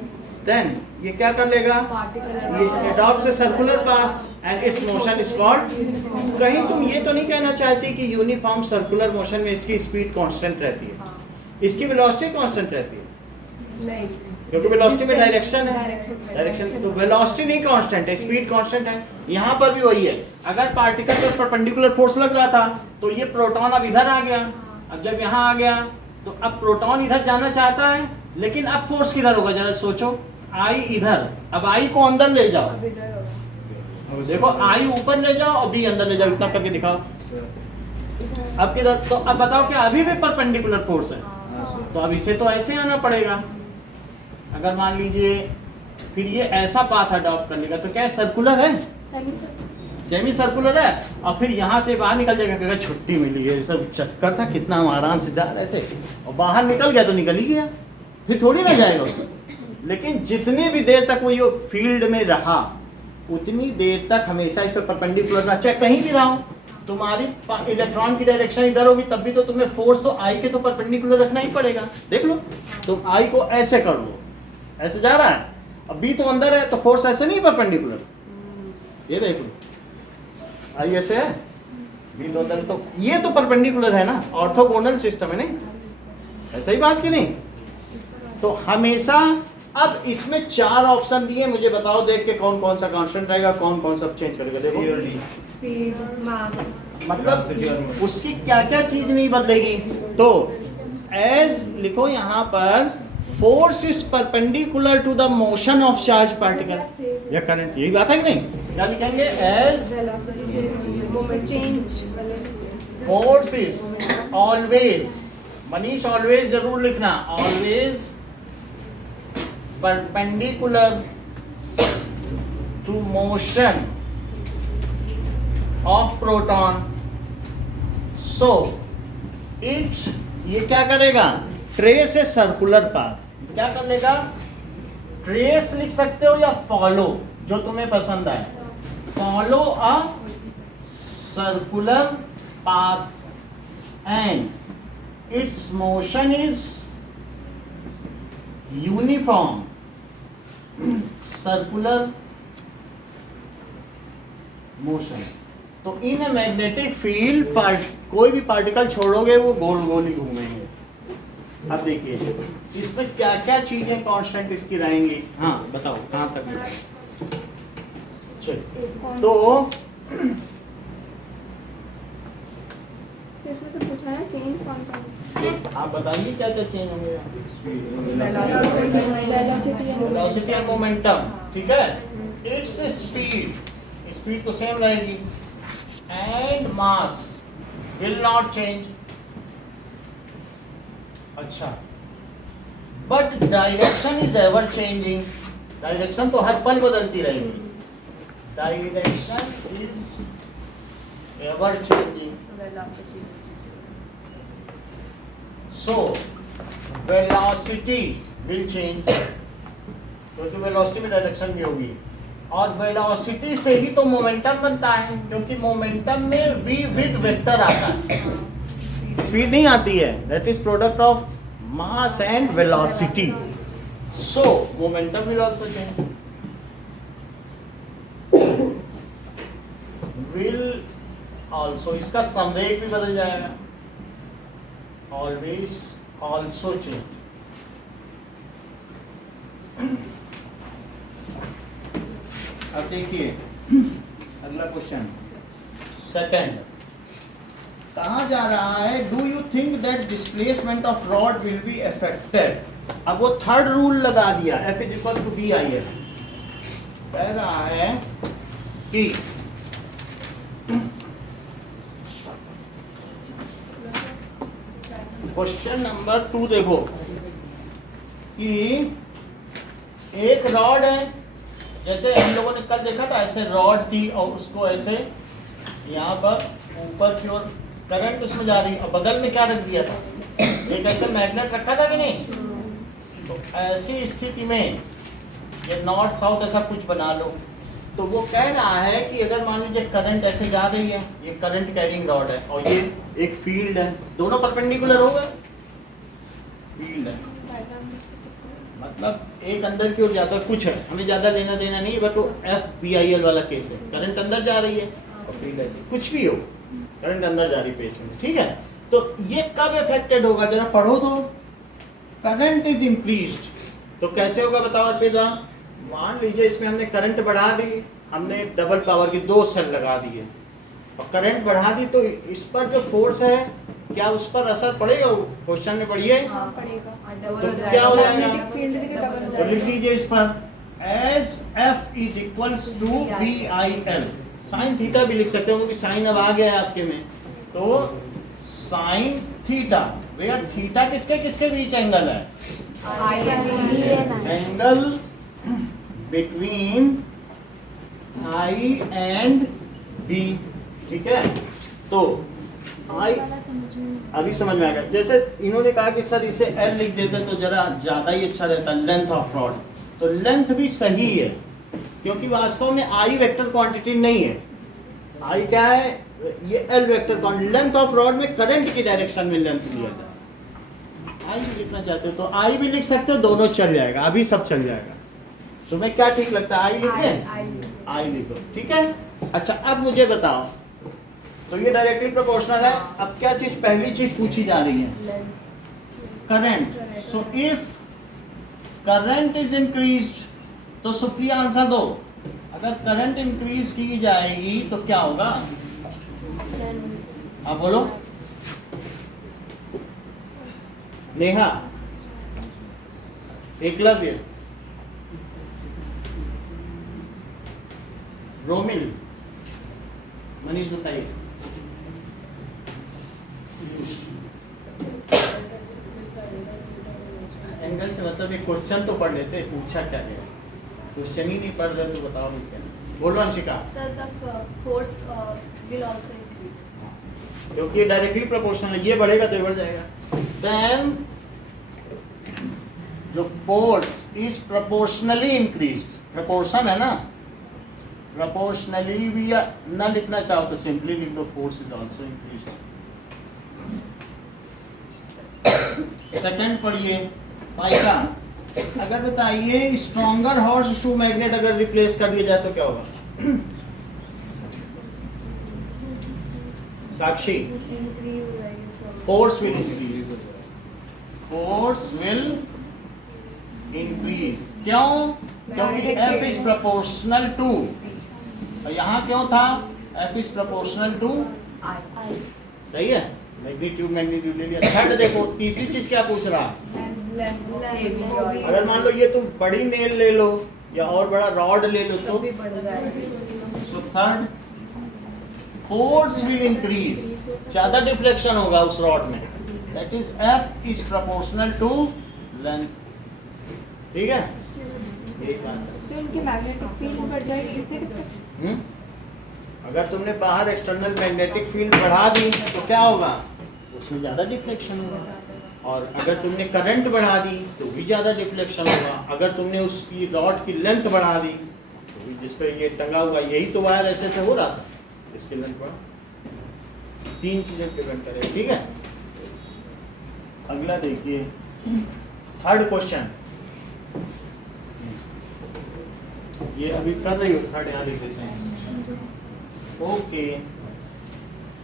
then ये क्या कर लेगा, ये adopts a circular path and its motion is called. कहीं तुम ये तो नहीं कहना चाहती कि यूनिफॉर्म सर्कुलर मोशन में इसकी स्पीड कांस्टेंट रहती है, इसकी वेलोसिटी कांस्टेंट रहती है? नहीं, क्योंकि वेलोसिटी में डायरेक्शन है, डायरेक्शन तो वेलोसिटी नहीं कांस्टेंट है, स्पीड कांस्टेंट है। यहाँ पर भी वही है, अगर पार्टिकल पर परपेंडिकुलर फोर्स लग रहा था, तो ये प्रोटॉन अब इधर आ गया, अब जब यहाँ आ गया तो अब प्रोटॉन इधर जाना चाहता है, लेकिन अब फोर्स किधर होगा, जरा सोचो, आई इधर, अब आई को अंदर ले जाओ, अब इधर होगा, देखो आई ऊपर ले जाओ और बी अंदर ले जाओ, इतना करके दिखाओ, अब किधर, तो अब बताओ क्या अभी भी परपेंडिकुलर फोर्स है, तो अब इसे तो ऐसे आना पड़ेगा। अगर मान लीजिए फिर ये ऐसा पाथ अडॉप्ट कर लेगा तो क्या सर्कुलर है? सेमी सर्कुलर है, और फिर यहाँ से बाहर निकल जाएगा, कहेगा छुट्टी मिली है, सब चक्कर था, कितना हम आराम से जा रहे थे, और बाहर निकल गया तो निकल ही गया, फिर थोड़ी ना जाएगा उसमें। लेकिन जितनी भी देर तक वो ये फील्ड में रहा, उतनी देर तक हमेशा इस पर परपेंडिकुलर ना, चाहे कहीं भी रहा हो, तुम्हारी इलेक्ट्रॉन की डायरेक्शन इधर होगी, तब भी तो तुम्हें फोर्स तो आई के तो परपेंडिकुलर रखना ही पड़ेगा। देख लो, तुम आई को ऐसे कर लो, ऐसे जा रहा है, अब बी तो अंदर है, तो फोर्स ऐसे नहीं परपेंडिकुलर, ये देख लो, आई ऐसे है, बी तो अंदर है, तो ये तो परपेंडिकुलर है ना, ऑर्थोगोनल सिस्टम है नहीं, ऐसा ही बात की नहीं। तो हमेशा, अब इसमें 4 ऑप्शन दिए, मुझे बताओ देख के कौन कौन सा कांस्टेंट रहेगा, कौन कौन सा चेंज करेगा। देखो स्पीड, मास, मतलब उसकी क्या क्या चीज नहीं बदलेगी। तो एज लिखो यहाँ पर, force is perpendicular to the motion of charge particle या करंट, यही बात है कि नहीं। क्या लिखेंगे, as change, force is always, Manish always जरूर लिखना, always perpendicular to motion of proton, so it, ये क्या करेगा, ट्रेस ए सर्कुलर पाथ, क्या कर लेगा, ट्रेस लिख सकते हो या फॉलो, जो तुम्हें पसंद आए, follow a circular path and it's motion is uniform circular motion. तो इन ए मैग्नेटिक फील्ड कोई भी पार्टिकल छोड़ोगे वो गोल गोल ही घूमेंगे। अब देखिए इसमें क्या क्या चीजें कांस्टेंट इसकी रहेंगी। हाँ बताओ कहाँ तक। चलो तो इसमें तो पूछा है चेंज कौन कौन, आप बताइए क्या क्या चेंज होंगे। वेलोसिटी एंड मोमेंटम, ठीक है। इट्स स्पीड, स्पीड तो सेम रहेगी, and mass will not change. अच्छा, but direction is ever changing, direction तो हर पल बदलती रहेगी। Direction is ever changing, so velocity will change, क्योंकि वेलोसिटी में डायरेक्शन भी होगी, और वेलोसिटी से ही तो मोमेंटम बनता है, क्योंकि मोमेंटम में v विद वेक्टर आता है, स्पीड नहीं आती है। That is product of mass and velocity, so momentum will also change. Will also, इसका संवेग भी बदल जाएगा। Always also change. अब देखिए अगला क्वेश्चन, सेकंड, कहा जा रहा है, do you think that displacement of rod will be affected. अब वो थर्ड रूल लगा दिया, F is equal to B I L, कह रहा है कि क्वेश्चन नंबर 2 देखो कि एक रॉड है, जैसे हम लोगों ने कल देखा था, ऐसे रॉड थी और उसको ऐसे यहाँ पर ऊपर की ओर करंट उसमें जा रही, और बगल में क्या रख दिया था, एक ऐसे मैग्नेट रखा था कि नहीं। तो ऐसी स्थिति में ये नॉर्थ साउथ ऐसा कुछ बना लो। तो वो कह रहा है कि अगर मान लीजिए करंट ऐसे जा रही है, ये करंट कैरिंग रॉड है और ये एक फील्ड है, दोनों परपेंडिकुलर हो गए, फील्ड है मतलब एक अंदर की ओर जाता है, कुछ है हमें ज़्यादा लेना देना नहीं, बट वो FBIL वाला केस है, करंट अंदर जा रही है और फील्ड ऐसे, कुछ भी हो करंट अंदर जा रही है पेज में, ठीक है। तो ये कब अफेक्टेड होगा, जरा पढ़ो तो। करंट इज इंक्रीज्ड, तो कैसे होगा बताओ अर्पिता। मान लीजिए इसमें हमने करंट बढ़ा दी, हमने डबल पावर की 2 सेल लगा दिए और करंट बढ़ा दी, तो इस पर जो फोर्स है क्या उस पर असर पड़ेगा, क्वेश्चन में पढ़िए। हाँ, पड़ेगा। तो क्या हो जाएगा, फील्ड भी डबल हो तो जाएगा। लिख लीजिए इस पर as F is equals to BIL, sine theta भी लिख सकते हो क्योंकि साइन अब आ गया है आपके में। तो साइन थीटा, भैया थीटा किसके किसके बीच एंगल है, angle between I and B, ठीक है। तो आई अभी समझ में आ गया। जैसे इन्होंने कहा कि सर इसे एल लिख देते तो जरा ज़्यादा ही अच्छा रहता, लेंथ ऑफ रॉड। तो लेंथ भी सही है, क्योंकि वास्तव में आई वेक्टर क्वांटिटी नहीं है। आई क्या है, ये L vector quantity. Length of rod में करंट की डायरेक्शन में लेंथ लिया जाए। आई भी लिखना चाहते हो तो आई भी लिख सकते हो, दोनों चल जाएगा, अभी सब चल जाएगा। तुम्हें क्या ठीक लगता है, आई लिखे? आई लिखो, ठीक है। अच्छा अब मुझे बताओ, तो ये डायरेक्टली प्रोपोर्शनल है। अब क्या चीज, पहली चीज पूछी जा रही है, current. So if current is increased, तो सुप्रिया आंसर दो। अगर करंट इंक्रीज की जाएगी तो क्या होगा, आप बोलो। नेहा, एकलव्य, रोमिल, मनीष बताइए। एंगल से मतलब एक क्वेश्चन तो पढ़ लेते, पूछा क्या है, क्वेश्चन ही नहीं पढ़ रहे तो बताओ क्या। बोलो Anshika. Sir, the force will also increase. क्योंकि ये डायरेक्टली प्रोपोर्शनल है, ये बढ़ेगा तो ये बढ़ जाएगा। देन जो force is proportionally increased, proportion है ना, प्रोपोर्शनली भी ना लिखना चाहो तो सिंपली लिख दो force is also increased. Second पढ़िए, फाइका। अगर बताइए स्ट्रॉन्गर हॉर्स शू मैग्नेट अगर रिप्लेस कर दिया जाए तो क्या होगा? Sakshi, force will increase, force will increase. क्यों? क्योंकि F इज प्रोपोर्शनल टू, यहाँ क्यों था, F is proportional to I। सही है, मैग्नीट्यूड मैग्नीट्यूड ले लिया। थर्ड देखो, तीसरी चीज क्या पूछ रहा है, अगर मान लो ये तुम बड़ी नेल ले लो या और बड़ा रॉड ले लो तो so third force will increase, ज्यादा डिफ्लेक्शन होगा उस रॉड में, that is F is proportional to length. ठीक है, एक बात। तो उनकी मैग्नेटिक फील्ड बढ़ जाएगी, इससे कितना? अगर तुमने बाहर एक्सटर्नल मैग्नेटिक फील्ड बढ़ा दी तो क्या होगा, उसमें ज़्यादा डिफ्लेक्शन होगा। और अगर तुमने करंट बढ़ा दी तो भी ज़्यादा डिफ्लेक्शन होगा। अगर तुमने उसकी रॉड की लेंथ बढ़ा दी तो भी, जिस पे ये टंगा हुआ, यही तो वायर ऐसे हो रहा था, इसकी लेंथ बढ़ा। तीन चीज़ें प्रिवेंट करें, ठीक है। अगला देखिए, थर्ड क्वेश्चन, ये अभी कर रही हो, थर्ड यहाँ लिख देते हैं। Okay,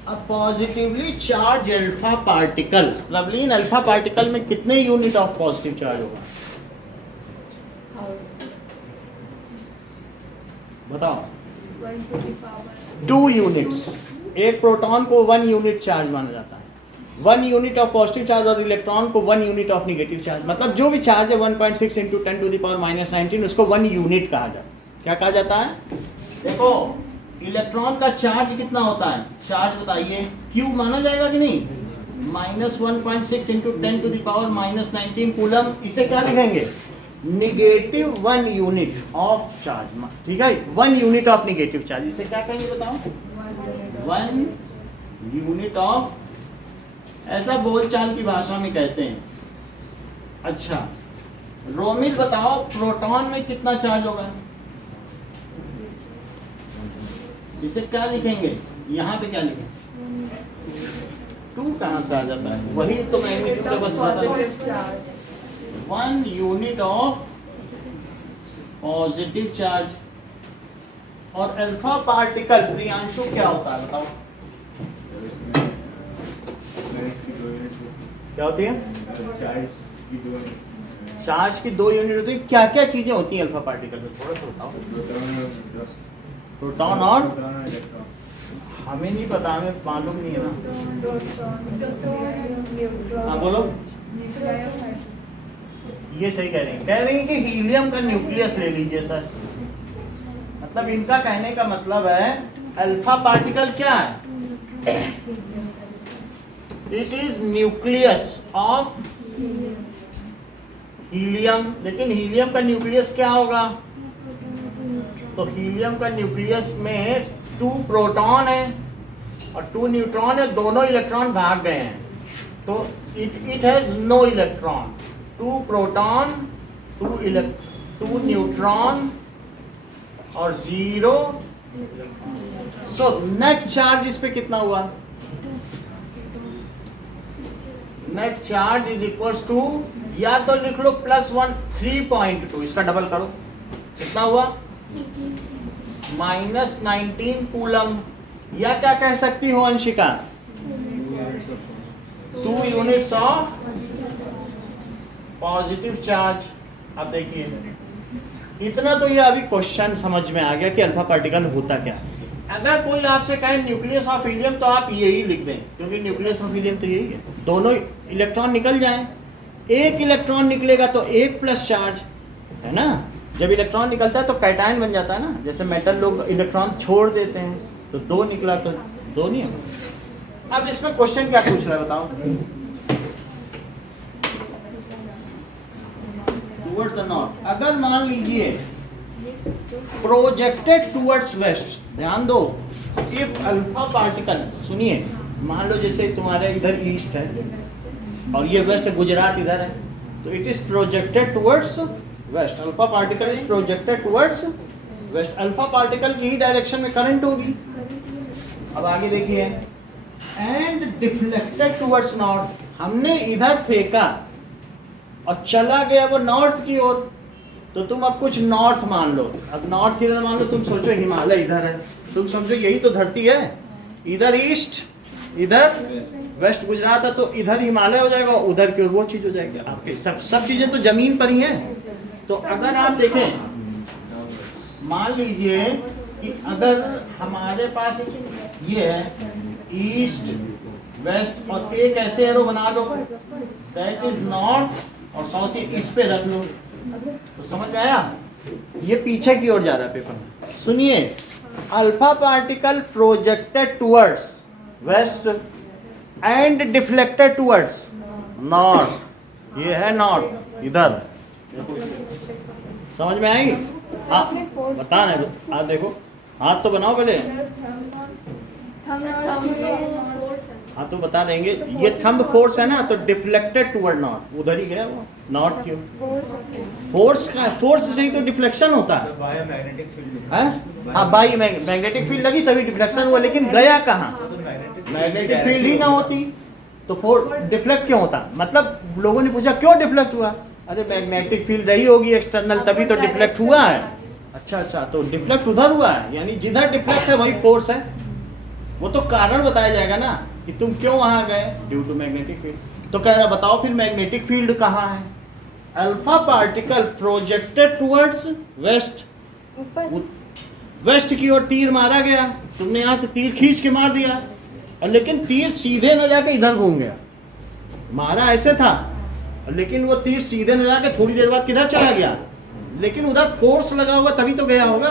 a positively charge alpha particle, Lovleen alpha particle में कितने यूनिट ऑफ पॉजिटिव चार्ज होगा बताओ? 2 यूनिट्स। एक प्रोटॉन को 1 यूनिट चार्ज माना जाता है, 1 यूनिट ऑफ पॉजिटिव चार्ज, और इलेक्ट्रॉन को 1 यूनिट ऑफ नेगेटिव चार्ज। मतलब जो भी चार्ज है 1.6 × 10⁻⁻19 उसको 1 यूनिट कहा जाता है। क्या कहा जाता है? देखो, इलेक्ट्रॉन का चार्ज कितना होता है, चार्ज बताइए, क्यूब माना जाएगा कि नहीं, -1.6 × 10⁻⁻19 कूलम। इसे क्या लिखेंगे, निगेटिव 1 यूनिट ऑफ चार्ज, ठीक है, 1 यूनिट ऑफ निगेटिव चार्ज। इसे क्या कहेंगे बताओ, 1 यूनिट ऑफ, ऐसा बोलचाल की भाषा में कहते हैं। अच्छा रोमिल बताओ, प्रोटॉन में कितना चार्ज होगा, इसे क्या लिखेंगे, यहाँ पे क्या लिखेंगे, 2 कहाँ से आ जाता है, वही तो मैग्नीट्यूड का बस बता, 1 यूनिट ऑफ पॉजिटिव चार्ज। और अल्फा पार्टिकल प्रियांशु क्या होता है बताओ, क्या होती है, चार्ज की 2 यूनिट होती है। क्या क्या चीजें होती हैं अल्फा पार्टिकल में, थोड़ा सा बताओ। प्रोटॉन और हमें नहीं पता, हमें मालूम नहीं है ना। हाँ बोलो, ये सही कह रहे हैं कि हीलियम का न्यूक्लियस ले लीजिए सर। मतलब इनका कहने का मतलब है अल्फा पार्टिकल क्या है, it is nucleus of helium. लेकिन हीलियम का न्यूक्लियस क्या होगा, तो हीलियम का न्यूक्लियस में 2 प्रोटॉन है और 2 न्यूट्रॉन है, दोनों इलेक्ट्रॉन भाग गए हैं, तो it has no electron. 2 proton 2 neutron और 0। सो नेट चार्ज इस पे कितना हुआ? Net charge is equals to, या तो लिख लो +1 3.2, इसका डबल करो, कितना हुआ? -19 कूलम। या क्या कह सकती हो Anshika? 2 units of positive charge. अब देखिए, इतना तो ये अभी क्वेश्चन समझ में आ गया कि अल्फा पार्टिकल होता क्या। अगर कोई आपसे कहे न्यूक्लियस ऑफ हीलियम, तो आप यही लिख दें, क्योंकि न्यूक्लियस ऑफ हीलियम तो यही है, दोनों इलेक्ट्रॉन निकल जाएं। एक इलेक्ट्रॉन निकलेगा तो 1 प्लस चार्ज है ना। जब इलेक्ट्रॉन निकलता है तो कैटायन बन जाता है ना, जैसे मेटल लोग इलेक्ट्रॉन छोड़ देते हैं, तो 2 निकला तो 2 नहीं है। अब इसमें क्वेश्चन क्या पूछ रहा है बताओ? Towards the north. अगर मान लीजिए प्रोजेक्टेड टुवर्ड्स वेस्ट, ध्यान दो, इफ अल्फा पार्टिकल, सुनिए, मान लो जैसे तुम्हारे इधर ईस्ट है और ये वेस्ट, गुजरात इधर है, तो it is projected towards waste. Alpha particle is projected towards waste. Alpha particle की ही डायरेक्शन में करंट होगी। अब आगे देखिए, एंड डिफ्लेक्टेड टुवर्ड्स नॉर्थ। हमने इधर फेंका और चला गया वो नॉर्थ की ओर, तो तुम अब कुछ नॉर्थ मान लो। अब नॉर्थ किधर मान लो? तुम सोचो हिमालय इधर है, तुम समझो यही तो धरती है, इधर ईस्ट, इधर वेस्ट गुजरात है, तो इधर हिमालय हो जाएगा, उधर की ओर वो चीज हो जाएगी। आपके सब चीजें तो जमीन पर ही हैं। तो अगर आप देखें, मान लीजिए कि अगर हमारे पास ये है ईस्ट वेस्ट, और एक ऐसे एरो बना लो, दैट इज नॉर्थ, और साउथ इस पे रख लो, तो समझ आया? ये पीछे की ओर जा रहा है पेपर। सुनिए, alpha particle projected towards waste and deflected towards north. ये है नॉर्थ इधर, समझ में आई? हाँ बता रहे, हाँ देखो, हाथ तो बनाओ पहले, हाँ तो बता देंगे। ये थंब फोर्स है ना, तो डिफ्लेक्टेड टुवर्ड नॉर्थ, उधर ही गया वो नॉर्थ की ओर। फोर्स से ही तो डिफ्लेक्शन होता है। बायोमैग्नेटिक फील्ड है, हाँ बाई मैग्नेटिक फील्ड लगी तभी डिफ्लेक्शन हुआ, लेकिन गया कहाँ? मैग्नेटिक फील्ड ही ना होती तो डिफ्लेक्ट क्यों होता? मतलब लोगों ने पूछा क्यों डिफ्लेक्ट हुआ? अरे मैग्नेटिक फील्ड रही होगी एक्सटर्नल, तभी तो डिफ्लेक्ट हुआ है। अच्छा, तो डिफ्लेक्ट उधर हुआ है, यानी जिधर डिफ्लेक्ट है वही फोर्स है। वो तो कारण बताया जाएगा ना कि तुम क्यों वहां गए, ड्यू टू मैग्नेटिक फील्ड। तो कह रहा बताओ फिर मैग्नेटिक फील्ड कहाँ है? Alpha particle projected towards west, west की ओर तीर मारा गया, तुमने यहाँ से तीर खींच के मार दिया, और लेकिन तीर सीधे न जाके इधर घूम गया। मारा ऐसे था, लेकिन वो तीर सीधे न जाके थोड़ी देर बाद किधर चला गया, लेकिन उधर फोर्स लगा होगा तभी तो गया होगा।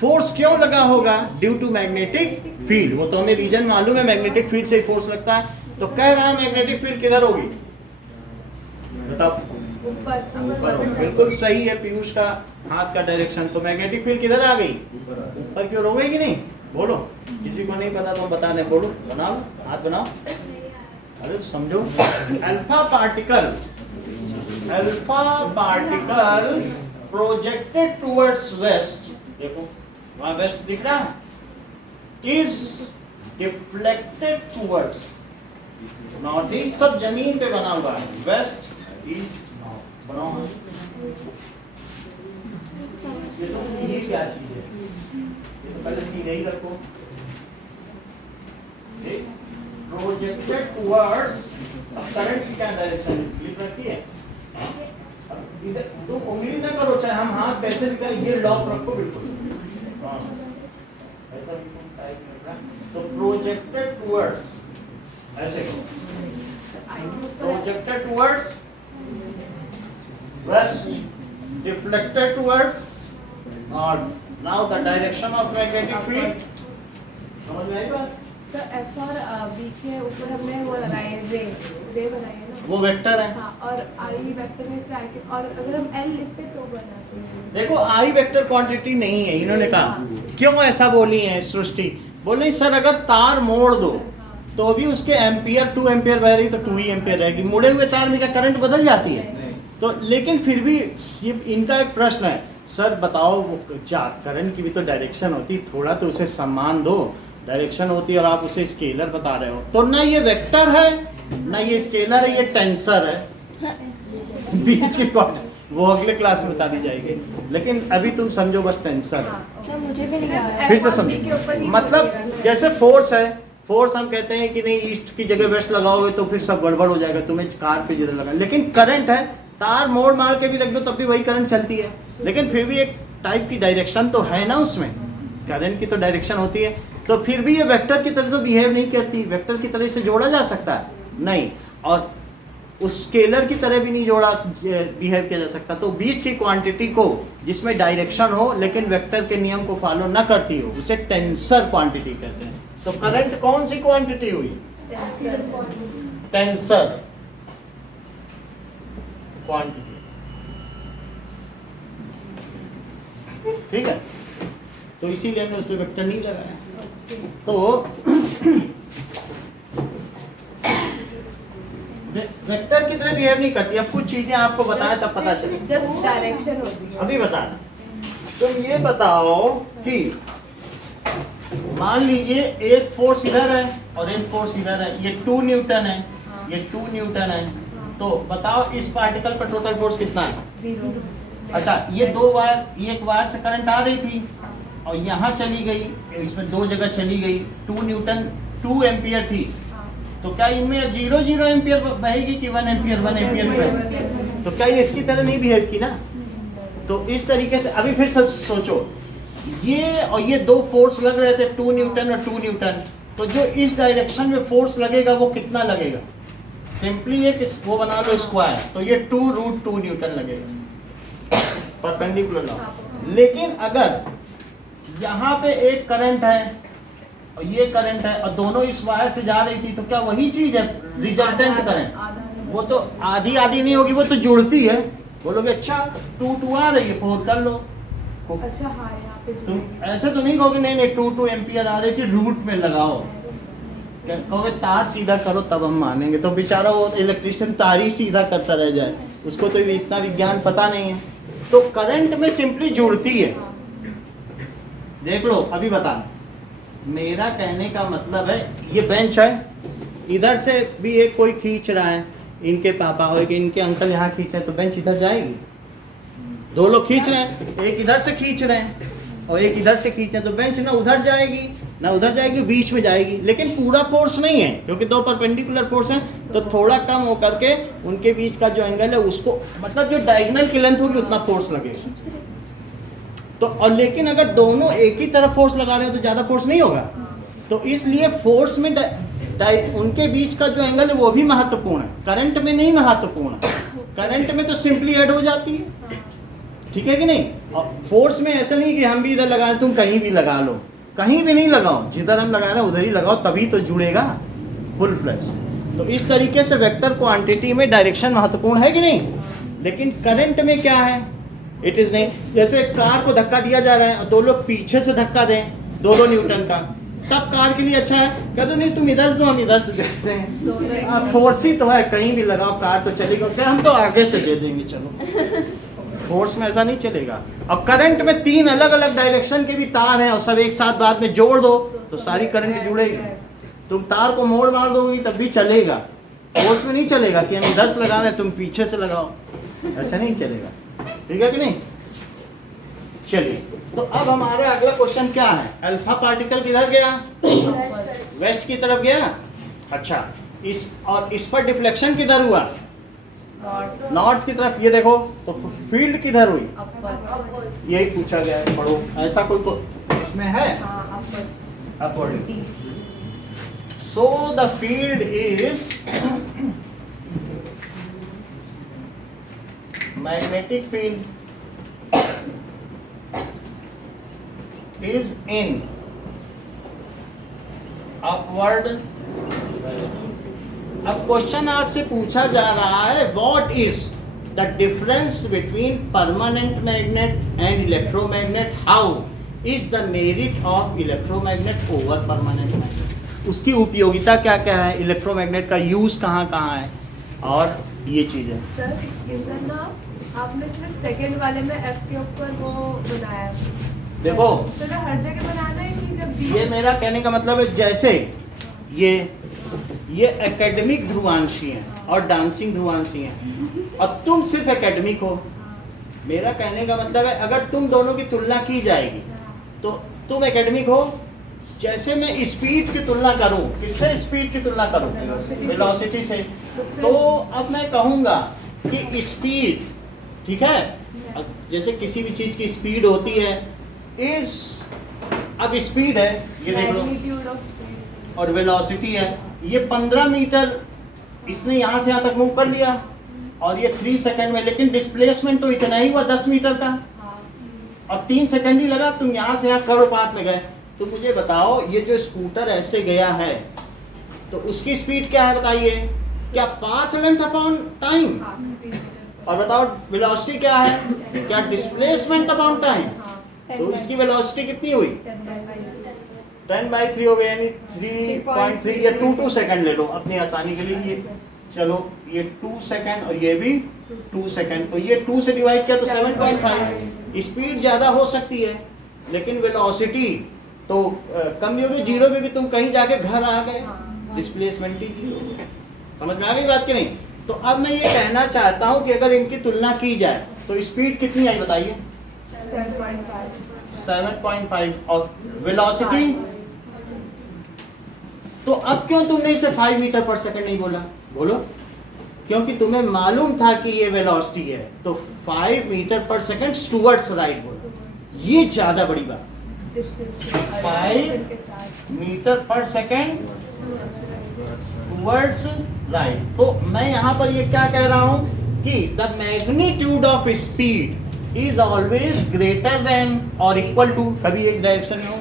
फोर्स क्यों लगा होगा? Due to magnetic field. वो तो हमें रीजन मालूम है, मैग्नेटिक फील्ड से ही फोर्स लगता है। तो कह रहा है मैग्नेटिक फील्ड किधर होगी? बताओ। ऊपर। बिल्कुल सही है पीयूष का हाथ का डायरेक्शन। तो मैग्नेटिक फील्ड किधर आ गई? ऊपर की ओर हो गई कि नहीं? बोलो, किसी को नहीं पता तो हम बता दें। बोलो, बनाओ, हाथ बनाओ। अरे तो समझो, alpha particle projected towards waste, देखो वहां वेस्ट दिख रहा है, is deflected towards north east. सब जमीन पे बना हुआ है, वेस्ट ईस्ट नॉर्थ बनाओ। ये क्या चीज है? ये तो पहले सीधे ही रखो। प्रोजेक्टेड टुवर्ड्स, करंट की क्या डायरेक्शन लिख रखी है? इधर तुम उंगली ना करो, चाहे हम हाथ कैसे भी करें, ये लॉक रखो बिल्कुल ऐसा टाइप करना। तो प्रोजेक्टेड टुवर्ड्स ऐसे करो, projected towards waste, deflected towards north. Now the direction of magnetic field, समझ में आई बात? सर एफ और बी के ऊपर हमने वो लगाए रे बनाए है ना, वो वेक्टर है। हाँ, और आई वेक्टर में इसका आई, और अगर हम एल लिखते तो बनाते हैं। देखो आई वेक्टर क्वांटिटी नहीं है, इन्होंने कहा क्यों ऐसा बोली है सृष्टि? बोले सर अगर तार मोड़ दो तो भी उसके एम्पियर 2 एम्पियर बह रही तो 2 ही एम्पियर रहेगी, मुड़े हुए तार में क्या करंट बदल जाती है? तो लेकिन फिर भी ये इनका एक प्रश्न है, सर बताओ वो करंट की भी तो डायरेक्शन होती, थोड़ा तो उसे सम्मान दो, डायरेक्शन होती है और आप उसे स्केलर बता रहे हो। तो ना ये वेक्टर है ना ये स्केलर है, ये टेंसर है। बीच की कॉर्ड वो अगले क्लास में बता दी जाएगी, लेकिन अभी तुम समझो बस टेंसर है। तो मुझे भी नहीं आया। फिर से समझो, मतलब जैसे फोर्स है, फोर्स हम कहते हैं कि नहीं ईस्ट की जगह वेस्ट लगाओगे तो फिर सब गड़बड़ हो जाएगा, तुम्हें कार पे जिधर लगा। लेकिन करंट है, तार मोड़ मार के भी रख दो तब भी वही करंट चलती है, लेकिन फिर भी एक टाइप की डायरेक्शन तो है ना उसमें, करंट की तो डायरेक्शन होती है। तो फिर भी ये वेक्टर की तरह तो बिहेव नहीं करती, वेक्टर की तरह से जोड़ा जा सकता है नहीं, और उस स्केलर की तरह भी नहीं जोड़ा बिहेव किया जा सकता। तो बीच की क्वांटिटी को जिसमें डायरेक्शन हो लेकिन वेक्टर के नियम को फॉलो न करती हो उसे टेंसर क्वांटिटी कहते हैं। तो करंट कौन सी क्वांटिटी हुई? टेंसर क्वांटिटी, ठीक है। तो इसीलिए हमने उस पर वेक्टर नहीं लगाया। तो वेक्टर की तरह बिहेव नहीं करती। अब कुछ चीजें आपको बताया तब पता चले, जस्ट डायरेक्शन होती है। अभी बताना। तुम ये बताओ कि मान लीजिए एक फोर्स इधर है और एक फोर्स इधर है, ये 2 न्यूटन है, ये 2 न्यूटन है। तो बताओ इस पार्टिकल पर टोटल फोर्स कितना है? 0। अच्छा, ये 2 वायर, एक वायर से करंट आ रही थी और यहाँ चली गई, इसमें 2 जगह चली गई, 2 न्यूटन 2 एम्पियर थी। तो क्या इनमें 0 एम्पियर बहेगी कि 1 एम्पियर 1 एम्पियर बहेगी? तो क्या ये इसकी तरह नहीं बिहेव की ना? तो इस तरीके से अभी फिर सब सोचो, ये और ये 2 फोर्स लग रहे थे, 2 न्यूटन और 2 न्यूटन। तो जो इस डायरेक्शन में फोर्स लगेगा वो कितना लगेगा? सिंपली एक वो बना लो स्क्वायर, तो ये 2√2 न्यूटन लगेगा परपेंडिकुलर लॉ। लेकिन अगर यहाँ पे एक करंट है और ये करंट है और दोनों इस वायर से जा रही थी, तो क्या वही चीज है रिजल्टेंट करंट? वो तो आधी आधी नहीं होगी, वो तो जुड़ती है। बोलोगे अच्छा 2 आ रही है 4 कर लो। अच्छा हाँ, यहाँ पे तुम ऐसे तो नहीं कहोगे नहीं 2 एम्पियर आ रही थी रूट में लगाओ, कहोगे तार सीधा करो तब हम मानेंगे। तो बेचारा वो इलेक्ट्रिशियन तार ही सीधा करता रह जाए, उसको तो इतना विज्ञान पता नहीं है। तो करंट में सिंपली जुड़ती है। देख लो अभी बताना, मेरा कहने का मतलब है ये बेंच है, इधर से भी एक कोई खींच रहा है, इनके पापा हो कि इनके अंकल यहाँ खींच रहे हैं, तो बेंच इधर जाएगी। 2 लोग खींच रहे हैं, एक इधर से खींच रहे हैं और एक इधर से खींच रहे हैं, तो बेंच ना उधर जाएगी ना उधर जाएगी, बीच में जाएगी। लेकिन पूरा फोर्स नहीं है क्योंकि 2 परपेंडिकुलर फोर्स हैं, तो थोड़ा कम होकर के उनके बीच का जो एंगल है उसको, मतलब जो डायगोनल की लेंथ होगी उतना फोर्स लगेगा। तो और लेकिन अगर दोनों एक ही तरफ फोर्स लगा रहे हो तो ज़्यादा फोर्स नहीं होगा। तो इसलिए फोर्स में उनके बीच का जो एंगल है वो भी महत्वपूर्ण है, करंट में नहीं महत्वपूर्ण है। करंट में तो सिंपली ऐड हो जाती है, ठीक है कि नहीं। और फोर्स में ऐसा नहीं कि हम भी इधर लगाएं तुम कहीं भी लगा लो, कहीं भी नहीं लगाओ, जिधर हम लगा रहे हैं उधर ही लगाओ, तभी तो जुड़ेगा फुल फ्लैश। तो इस तरीके से वेक्टर क्वांटिटी में डायरेक्शन महत्वपूर्ण है कि नहीं। लेकिन करंट में क्या है, इट इज नहीं। जैसे कार को धक्का दिया जा रहा है और 2 लोग पीछे से धक्का दें 2 न्यूटन का, तब कार के लिए अच्छा है। कहते नहीं तुम इधर से दो हम इधर से देते हैं, फोर्स ही तो है, कहीं भी लगाओ कार तो चलेगा, क्या हम तो आगे से दे देंगे चलो। फोर्स में ऐसा नहीं चलेगा। अब करंट में 3 अलग अलग डायरेक्शन के भी तार हैं और सब एक साथ बाद में जोड़ दो तो सारी करंट जुड़ेगी। तुम तार को मोड़ मार दोगी तब भी चलेगा, फोर्स में नहीं चलेगा कि हम इधर से लगा रहे हैं तुम पीछे से लगाओ, ऐसा नहीं चलेगा, ठीक है कि नहीं। चलिए, तो अब हमारा अगला क्वेश्चन क्या है, अल्फा पार्टिकल किधर गया? वेस्ट की तरफ गया। अच्छा, इस पर डिफ्लेक्शन किधर हुआ? नॉर्थ की तरफ। ये देखो तो फील्ड किधर हुई? यही पूछा गया है, पढ़ो। ऐसा कोई इसमें है? Upward. So the field is magnetic field is in upward। अब क्वेश्चन आपसे पूछा जा रहा है what is the difference between permanent magnet and electromagnet, how is the merit of electromagnet over permanent magnet. उसकी उपयोगिता क्या क्या है, इलेक्ट्रोमैग्नेट का यूज कहाँ कहाँ है, और ये चीज़ें। सर इधर ना आपने सिर्फ सेकंड वाले में एफ के ऊपर वो बनाया है। देखो तो क्या हर जगह बनाना है कि जब ये मेरा कहने का मतलब है, जैसे ये एकेडमिक ध्रुवांशी हैं और डांसिंग ध्रुवांशी हैं, और तुम सिर्फ एकेडमिक हो। मेरा कहने का मतलब है अगर तुम दोनों की तुलना की जाएगी तो तुम एकेडमिक हो। जैसे मैं स्पीड की तुलना करूं, किससे स्पीड की तुलना करूं, वेलोसिटी से, तो अब मैं कहूंगा कि स्पीड, ठीक है, अब जैसे किसी भी चीज की स्पीड होती है इज, अब स्पीड है ये देख लो, मैग्नीट्यूड ऑफ स्पीड और वेलोसिटी है, ये 15 मीटर इसने यहाँ से यहाँ तक मूव कर लिया और ये 3 सेकंड में, लेकिन डिस्प्लेसमेंट तो इतना ही हुआ 10 मीटर का, और 3 सेकंड ही लगा, तुम यहाँ से यहाँ करोड़पात में गए। तो मुझे बताओ ये जो स्कूटर ऐसे गया है तो उसकी स्पीड क्या है बताइए, क्या पाथ लेंथ अपॉन टाइम, और बताओ वेलोसिटी क्या है, क्या डिस्प्लेसमेंट अपॉन टाइम। तो इसकी वेलोसिटी कितनी हुई, 10/3 हो गई, यानी 3.3 या 2 सेकंड ले लो अपनी आसानी के लिए। ये चलो ये 2 सेकंड और ये भी 2 सेकंड, तो ये 2 से डिवाइड किया तो 7.5। स्पीड ज़्यादा हो सकती है लेकिन वेलोसिटी तो कम भी होगी, जीरो भी होगी, तुम कहीं जाके घर आ गए, डिस्प्लेसमेंट ही जीरो। समझ में आ गई बात कि नहीं। तो अब मैं ये कहना चाहता हूँ कि अगर इनकी तुलना की जाए तो स्पीड कितनी आई बताइए, 7.5, और वेलोसिटी, तो अब क्यों तुमने इसे 5 मीटर पर सेकंड नहीं बोला, बोलो। क्योंकि तुम्हें मालूम था कि ये वेलोसिटी है, तो 5 मीटर पर सेकंड टुवर्ड्स राइट बोलो, ये ज्यादा बड़ी बात। 5 मीटर पर सेकंड टुवर्ड्स राइट। तो मैं यहाँ पर ये क्या कह रहा हूँ कि the magnitude of speed is always greater than और इक्वल टू, कभी एक डायरेक्शन में हो,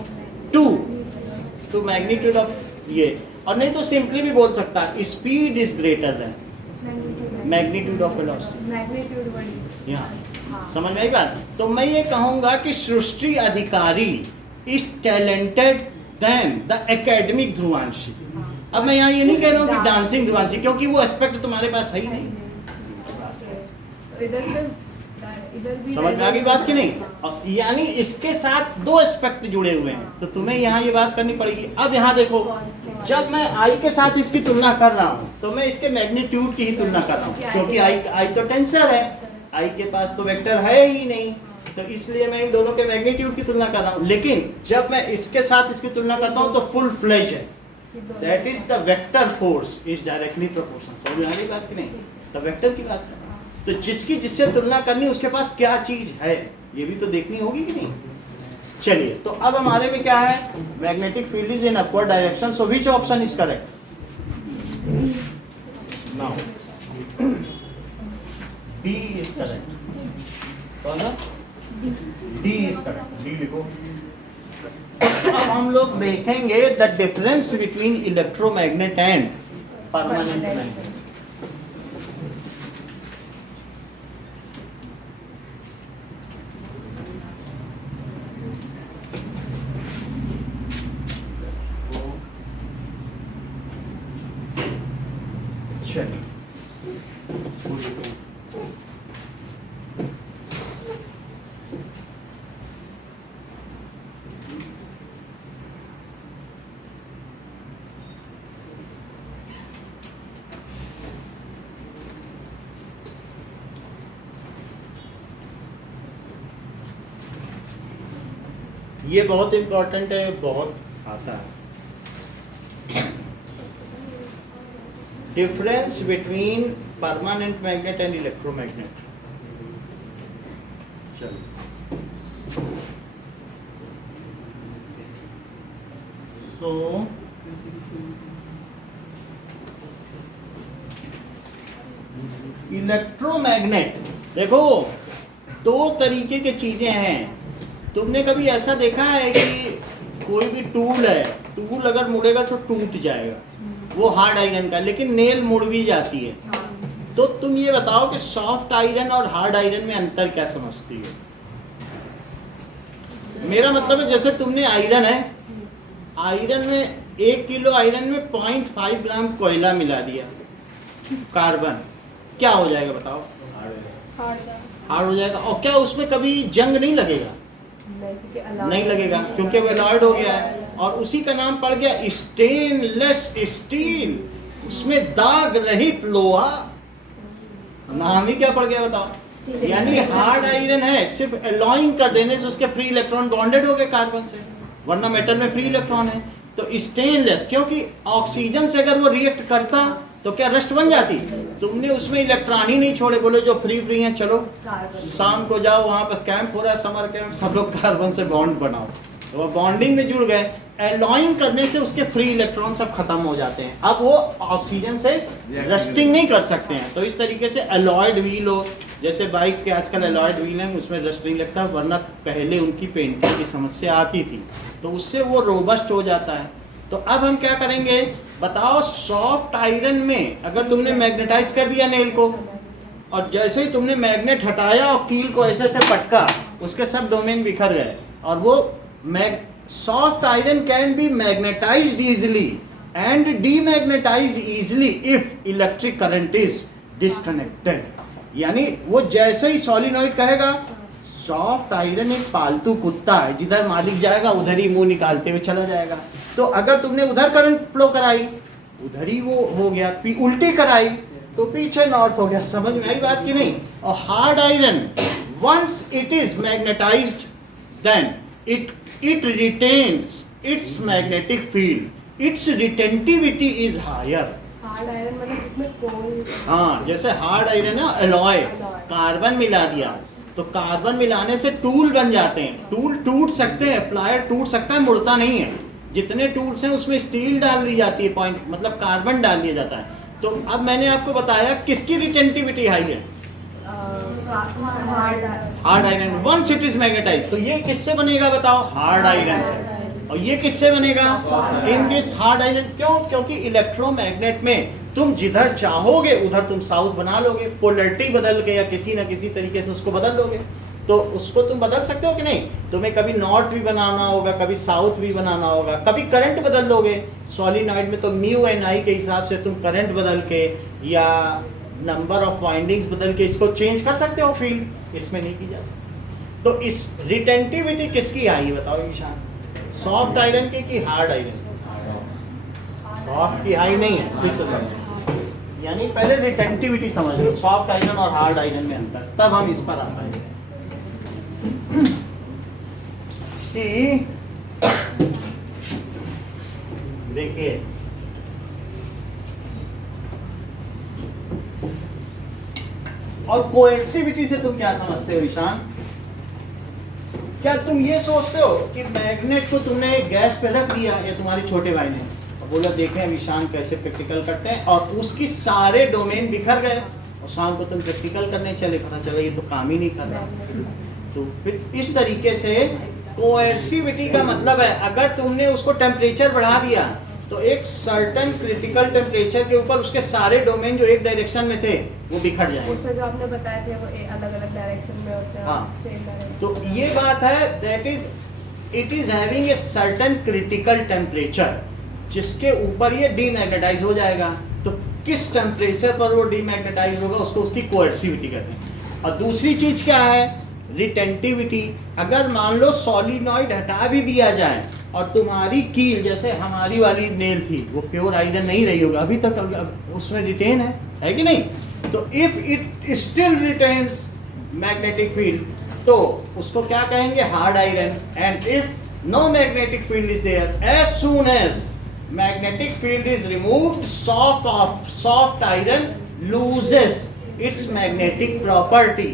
टू मैग्नीट्यूड ऑफ ये, और नहीं तो सिंपली भी बोल सकता है speed is greater than magnitude of velocity. Magnitude बड़ी, यहाँ समझ में आई बात। तो मैं ये कहूँगा कि Srishti Adhikari is talented then the academic Dhruvanshi. अब मैं यहाँ ये नहीं कह रहा हूँ कि डांसिंग ध्रुवांशी, क्योंकि वो एस्पेक्ट तुम्हारे पास है ही नहीं। तो इधर से इधर भी समझ में आ गई बात कि नहीं। और यानी इसके साथ 2 एस्पेक्ट जुड़े हुए हैं, तो तुम्हें यहाँ ये बात करनी पड़ेगी। अब यहाँ देखो, जब मैं आई के साथ इसकी तुलना कर रहा हूँ तो मैं इसके मैग्नीट्यूड की ही तुलना कर रहा हूँ, क्योंकि आई तो टेंसर है, आई के पास तो वेक्टर है ही नहीं, तो इसलिए मैं इन दोनों के मैग्नीट्यूड की तुलना कर रहा हूँ। लेकिन जब मैं इसके साथ इसकी तुलना करता हूँ तो फुल फ्लेज है, that is the vector force is directly proportional. समझ में आ गई बात कि नहीं, द वेक्टर की बात कर रहा हूँ। तो जिसकी जिससे तुलना करनी उसके पास क्या चीज है ये भी तो देखनी होगी कि नहीं। चलिए, तो अब हमारे में क्या है, magnetic field is in upward direction, so which option is correct now, D is correct. कौन सा, डी इज करेक्ट, डी लिखो। अब हम लोग देखेंगे the difference between electromagnet and permanent magnet. ये बहुत इंपॉर्टेंट है, बहुत आता है। Difference between permanent magnet and electromagnet. चलो, सो इलेक्ट्रोमैग्नेट, देखो 2 तरीके की चीजें हैं। तुमने कभी ऐसा देखा है कि कोई भी टूल है, टूल अगर मुड़ेगा तो टूट जाएगा, वो हार्ड आयरन का, लेकिन नेल मुड़ भी जाती है। तो तुम ये बताओ कि सॉफ्ट आयरन और हार्ड आयरन में अंतर क्या समझती हो? मेरा मतलब है जैसे तुमने आयरन है, आयरन में 1 किलो आयरन में 0.5 ग्राम कोयला मिला दिया, कार्बन, क्या हो जाएगा बताओ? हार्ड हो जाएगा। और क्या उसमें कभी जंग नहीं लगेगा? नहीं लगेगा, क्योंकि वो अलॉयड हो गया है। और उसी का नाम पड़ गया स्टेनलेस स्टील, उसमें दाग रहित लोहा, नाम ही क्या पड़ गया बताओ? यानी हार्ड आयरन है, सिर्फ अलॉइंग कर देने से उसके फ्री इलेक्ट्रॉन बॉन्डेड हो गए कार्बन से, वरना मेटल में फ्री इलेक्ट्रॉन है। तो स्टेनलेस, क्योंकि ऑक्सीजन से अगर वो रिएक्ट करता तो क्या रस्ट बन जाती? तुमने उसमें इलेक्ट्रॉन ही नहीं छोड़े, बोले जो फ्री हैं चलो शाम को जाओ वहां पर कैंप हो रहा है, समर कैंप, सब लोग कार्बन से बॉन्ड बनाओ, तो वो बॉन्डिंग में जुड़ गए। अलॉइंग करने से उसके फ्री इलेक्ट्रॉन सब खत्म हो जाते हैं, अब वो ऑक्सीजन से रस्टिंग नहीं कर सकते हैं। तो इस तरीके से अलॉयड व्हील हो, जैसे बाइक्स के आजकल अलॉयड व्हील हैं, उसमें रस्ट नहीं लगता, वरना पहले उनकी पेंटिंग की समस्या आती थी, तो उससे वो रोबस्ट हो जाता है। तो अब हम क्या करेंगे बताओ? सॉफ्ट आयरन में अगर तुमने मैग्नेटाइज कर दिया नेल को, और जैसे ही तुमने मैग्नेट हटाया और कील को ऐसे से पटका, उसके सब डोमेन बिखर गए। और वो soft iron can be magnetized easily and demagnetized easily if electric current is disconnected. यानी वो जैसे ही सॉलिनॉइड कहेगा, सॉफ्ट आयरन एक पालतू कुत्ता है, जिधर मालिक जाएगा उधर ही मुंह निकालते हुए चला जाएगा। तो अगर तुमने उधर करंट फ्लो कराई, उधर ही वो हो गया, उल्टी कराई तो पीछे नॉर्थ हो गया। समझ में आई बात कि नहीं? और hard iron once it is magnetized then it retains its magnetic field, its retentivity is higher। Hard iron मतलब इसमें कोई, हाँ, जैसे हार्ड आयरन है अलॉय, कार्बन मिला दिया तो कार्बन मिलाने से टूल बन जाते हैं, टूल टूट सकते हैं, प्लायर टूट सकता है, मुड़ता नहीं है। जितने टूल्स हैं उसमें स्टील डाल दी जाती है, पॉइंट मतलब कार्बन डाल दिया जाता है। तो अब मैंने आपको बताया किसकी रिटेंटिविटी हाई है? Hard iron once it is magnetize. तो ये किससे बनेगा बताओ? हार्ड आयरन से। और ये किससे बनेगा? In this hard iron. क्यों? क्योंकि इलेक्ट्रोमैग्नेट में तुम जिधर चाहोगे उधर तुम साउथ बना लोगे, पोलैरिटी बदल के या किसी ना किसी तरीके से उसको बदल लोगे। तो उसको तुम बदल सकते हो कि नहीं? तुम्हें कभी नॉर्थ भी बनाना होगा, कभी साउथ भी बनाना होगा, कभी करंट बदल दोगे। सॉलिनॉइड में तो म्यू एन आई के हिसाब से तुम करंट बदल के या नंबर ऑफ वाइंडिंग्स बदल के इसको चेंज कर सकते हो फील्ड, इसमें नहीं की जा सकती। तो इस रिटेंटिविटी किसकी आई बताओ ईशान? सॉफ्ट आयरन की कि हार्ड आयरन? सॉफ्ट की हाई नहीं है, ठीक से समझो। यानी पहले रिटेंटिविटी समझ लो, सॉफ्ट आयरन और हार्ड आयरन में अंतर, तब हम इस पर आ पाएंगे कि देखिए और कोएल्सिविटी से तुम क्या समझते हो ईशान? क्या तुम ये सोचते हो कि मैग्नेट को तुमने गैस पे रख दिया, या तुम्हारे छोटे भाई ने बोला देखें अब ईशान कैसे प्रैक्टिकल करते हैं, और उसकी सारे डोमेन बिखर गए, और शाम को तुम प्रैक्टिकल करने चले, पता चला ये तो काम ही नहीं कर रहा। तो फिर इस तरीके से कोएल्सिविटी का मतलब है अगर तुमने उसको टेम्परेचर बढ़ा दिया तो एक सर्टेन क्रिटिकल टेम्परेचर के ऊपर उसके सारे डोमेन जो एक डायरेक्शन में थे वो बिखर जाएंगे। उससे जो आपने बताया थे वो अलग-अलग डायरेक्शन में होते हैं, हाँ। Same direction. तो ये बात है, that is it is having a certain critical temperature जिसके ऊपर ये डीमैग्नेटाइज हो जाएगा। तो किस टेम्परेचर पर वो डीमैग्नेटाइज होगा उसको उसकी कोएल्सिविटी कहते हैं। और दूसरी चीज क्या है? रिटेंटिविटी। अगर मान लो सॉलिनॉइड हटा भी दिया जाए और तुम्हारी कील जैसे हमारी वाली नेल थी वो प्योर आयरन नहीं रही होगा अभी तक, अब उसमें रिटेन है कि नहीं? तो if it still retains magnetic field तो उसको क्या कहेंगे? Hard iron. And if no magnetic field is there, as soon as magnetic field is removed, soft iron loses its magnetic property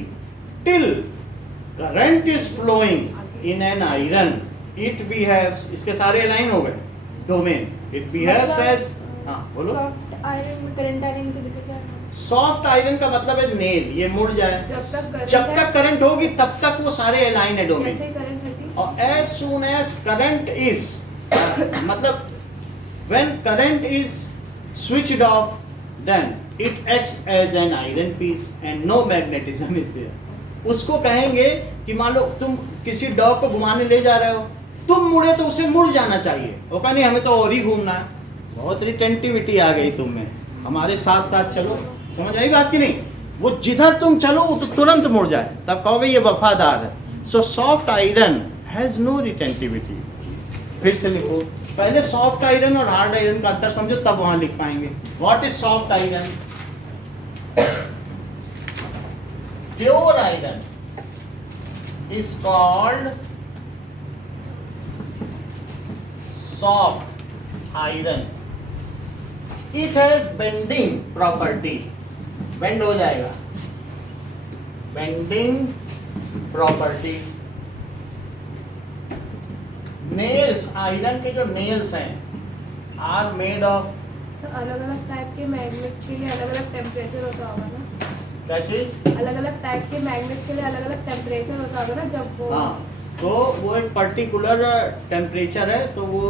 till current is flowing in an iron. It behaves, इसके सारे align हो गए domain. It behaves as, हाँ बोलो। Soft iron में current डालेंगे तो दिक्कत क्या है? सॉफ्ट आयरन का मतलब है नेल, ये मुड़ जाए, जब तक करंट होगी तब तक वो सारे अलाइन है डोमेन। जैसे करंट हटी, और as soon as current is मतलब when current is switched off then it acts as an iron piece and no magnetism is there। उसको कहेंगे कि मान लो तुम किसी डॉग को घुमाने ले जा रहे हो, तुम मुड़े तो उसे मुड़ जाना चाहिए, वो कहा नहीं हमें तो और ही घूमना है। बहुत रिटेंटिविटी आ गई तुम में, हमारे साथ साथ चलो। समझ आई बात की नहीं? वो जिधर तुम चलो वो तो तुरंत मुड़ जाए, तब कहोगे ये वफादार है। So soft iron has no retentivity. फिर से लिखो, पहले सॉफ्ट आयरन और हार्ड आयरन का अंतर समझो, तब वहां लिख पाएंगे। What is soft iron? Pure iron is called soft iron. It has bending property. Bend हो जाएगा, bending property. Nails, iron के जो nails हैं are made of सर अलग अलग टाइप के मैग्नेट के लिए अलग अलग टेम्परेचर होता होगा ना? क्या चीज? अलग अलग टाइप के मैग्नेट्स के लिए अलग अलग टेम्परेचर होता होगा ना जब वो? हाँ, तो वो एक पर्टिकुलर टेम्परेचर है, तो वो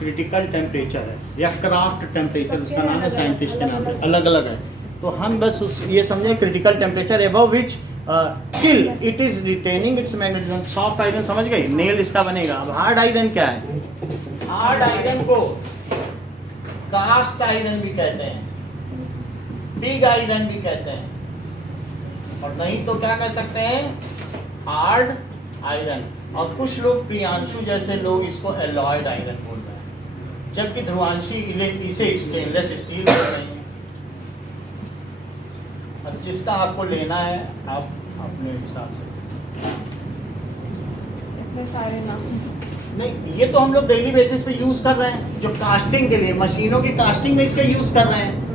क्रिटिकल टेम्परेचर है या क्राफ्ट टेम्परेचर उसका नाम है, साइंटिस्ट के नाम है, अलग अलग है। तो हम बस उस ये समझे critical temperature above which till it is retaining it's magnetism. Soft iron समझ गए, नेल इसका बनेगा। अब हार्ड आयरन क्या है? हार्ड आयरन को कास्ट आयरन भी कहते हैं, पिग आयरन भी कहते हैं, और नहीं तो क्या कह सकते हैं? Hard iron. और कुछ लोग, प्रियांशु जैसे लोग, इसको एलॉयड आयरन बोल रहे हैं, जबकि ध्रुवांशी इसे स्टेनलेस स्टील बोल रहे हैं। अब जिसका आपको लेना है आप अपने हिसाब से। इतने सारे नाम नहीं, ये तो हम लोग डेली बेसिस पे यूज कर रहे हैं, जो कास्टिंग के लिए, मशीनों की कास्टिंग में इसका यूज कर रहे हैं।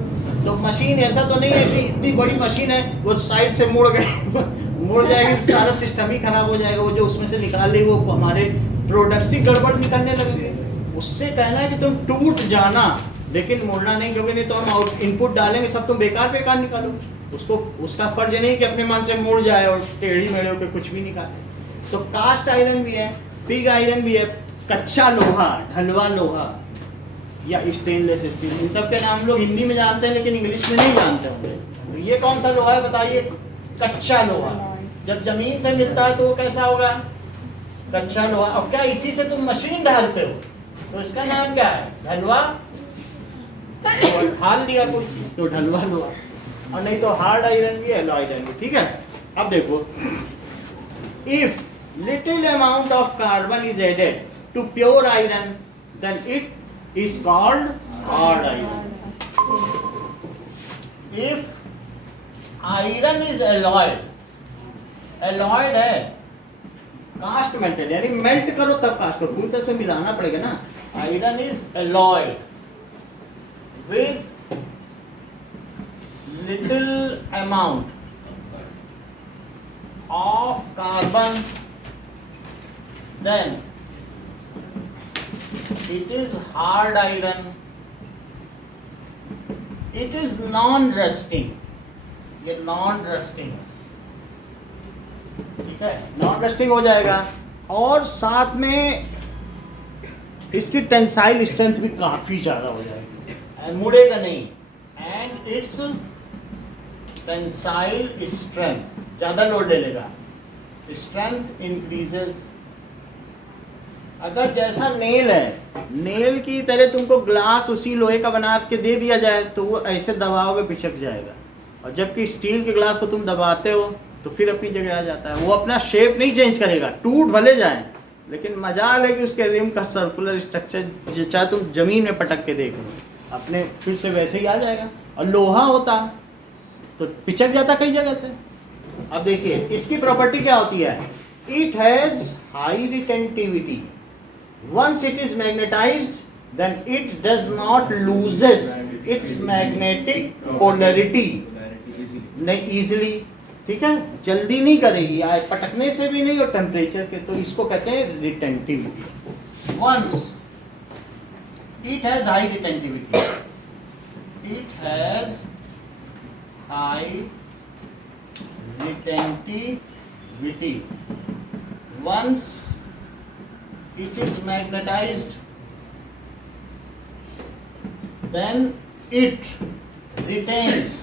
तो मशीन ऐसा तो नहीं है कि इतनी बड़ी मशीन है वो साइड से मुड़ गई मुड़ जाएगी, सारा सिस्टम ही खराब हो जाएगा। वो जो उसमें से निकाल ली वो हमारे प्रोडक्ट्स ही गड़बड़ निकलने लगेंगे। उससे कहना है कि तुम टूट जाना, लेकिन मुड़ना नहीं, क्योंकि नहीं तो हम इनपुट डालेंगे सब तुम बेकार निकालो। उसको उसका फर्ज नहीं कि अपने मन से मुड़ जाए और टेढ़ी मेढ़े होकर कुछ भी निकाले। तो कास्ट आयरन भी है, पिग आयरन भी है, कच्चा लोहा, ढलवा लोहा या स्टेनलेस स्टील, इन सब के नाम लोग हिंदी में जानते हैं लेकिन इंग्लिश में नहीं जानते होंगे। तो ये कौन सा लोहा है बताइए? कच्चा लोहा। जब जमीन से मिलता है तो वो कैसा होगा? कच्चा लोहा। और क्या इसी से तुम मशीन ढालते हो? तो इसका नाम क्या है? ढलवा। ढाल दिया कोई चीज तो ढलवा लोहा। और नहीं तो हार्ड आयरन भी, एलॉयड आयरन भी। ठीक है, अब देखो, if little amount of carbon is added to pure iron then it is called hard iron. If iron is alloyed, alloyed है कास्ट मेल्टेड, यानी मेल्ट करो तब कास्ट करो, पूरी तरह से मिलाना पड़ेगा ना। Iron is alloyed with little amount of carbon, then it is hard iron. It is non-rusting. ये non-rusting, ठीक है, non-rusting हो जाएगा। और साथ में इसकी टेंसाइल स्ट्रेंथ भी काफी ज्यादा हो जाएगी, एंड मुड़ेगा नहीं। एंड इट्स टेंसाइल स्ट्रेंथ ज्यादा लोड ले लेगा, स्ट्रेंथ इंक्रीजेस। अगर जैसा नेल है, नेल की तरह तुमको ग्लास उसी लोहे का बना के दे दिया जाए तो वो ऐसे दबाओगे पिचक जाएगा, और जबकि स्टील के ग्लास को तुम दबाते हो तो फिर अपनी जगह आ जाता है। वो अपना शेप नहीं चेंज करेगा, टूट भले जाए, लेकिन मजाल है कि उसके रिम का सर्कुलर स्ट्रक्चर चाहे तुम जमीन में पटक के देख लो, अपने फिर से वैसे ही आ जाएगा। और लोहा होता तो पिचक जाता कई जगह से। अब देखिए इसकी प्रॉपर्टी क्या होती है? It has high retentivity. Once it is magnetized, then it does not loses its magnetic polarity नहीं easily, ठीक है, जल्दी नहीं करेगी, पटकने से भी नहीं और टेम्परेचर के, तो इसको कहते हैं retentivity. Once it has high retentivity, it has high retentivity. Once it is magnetized, then it retains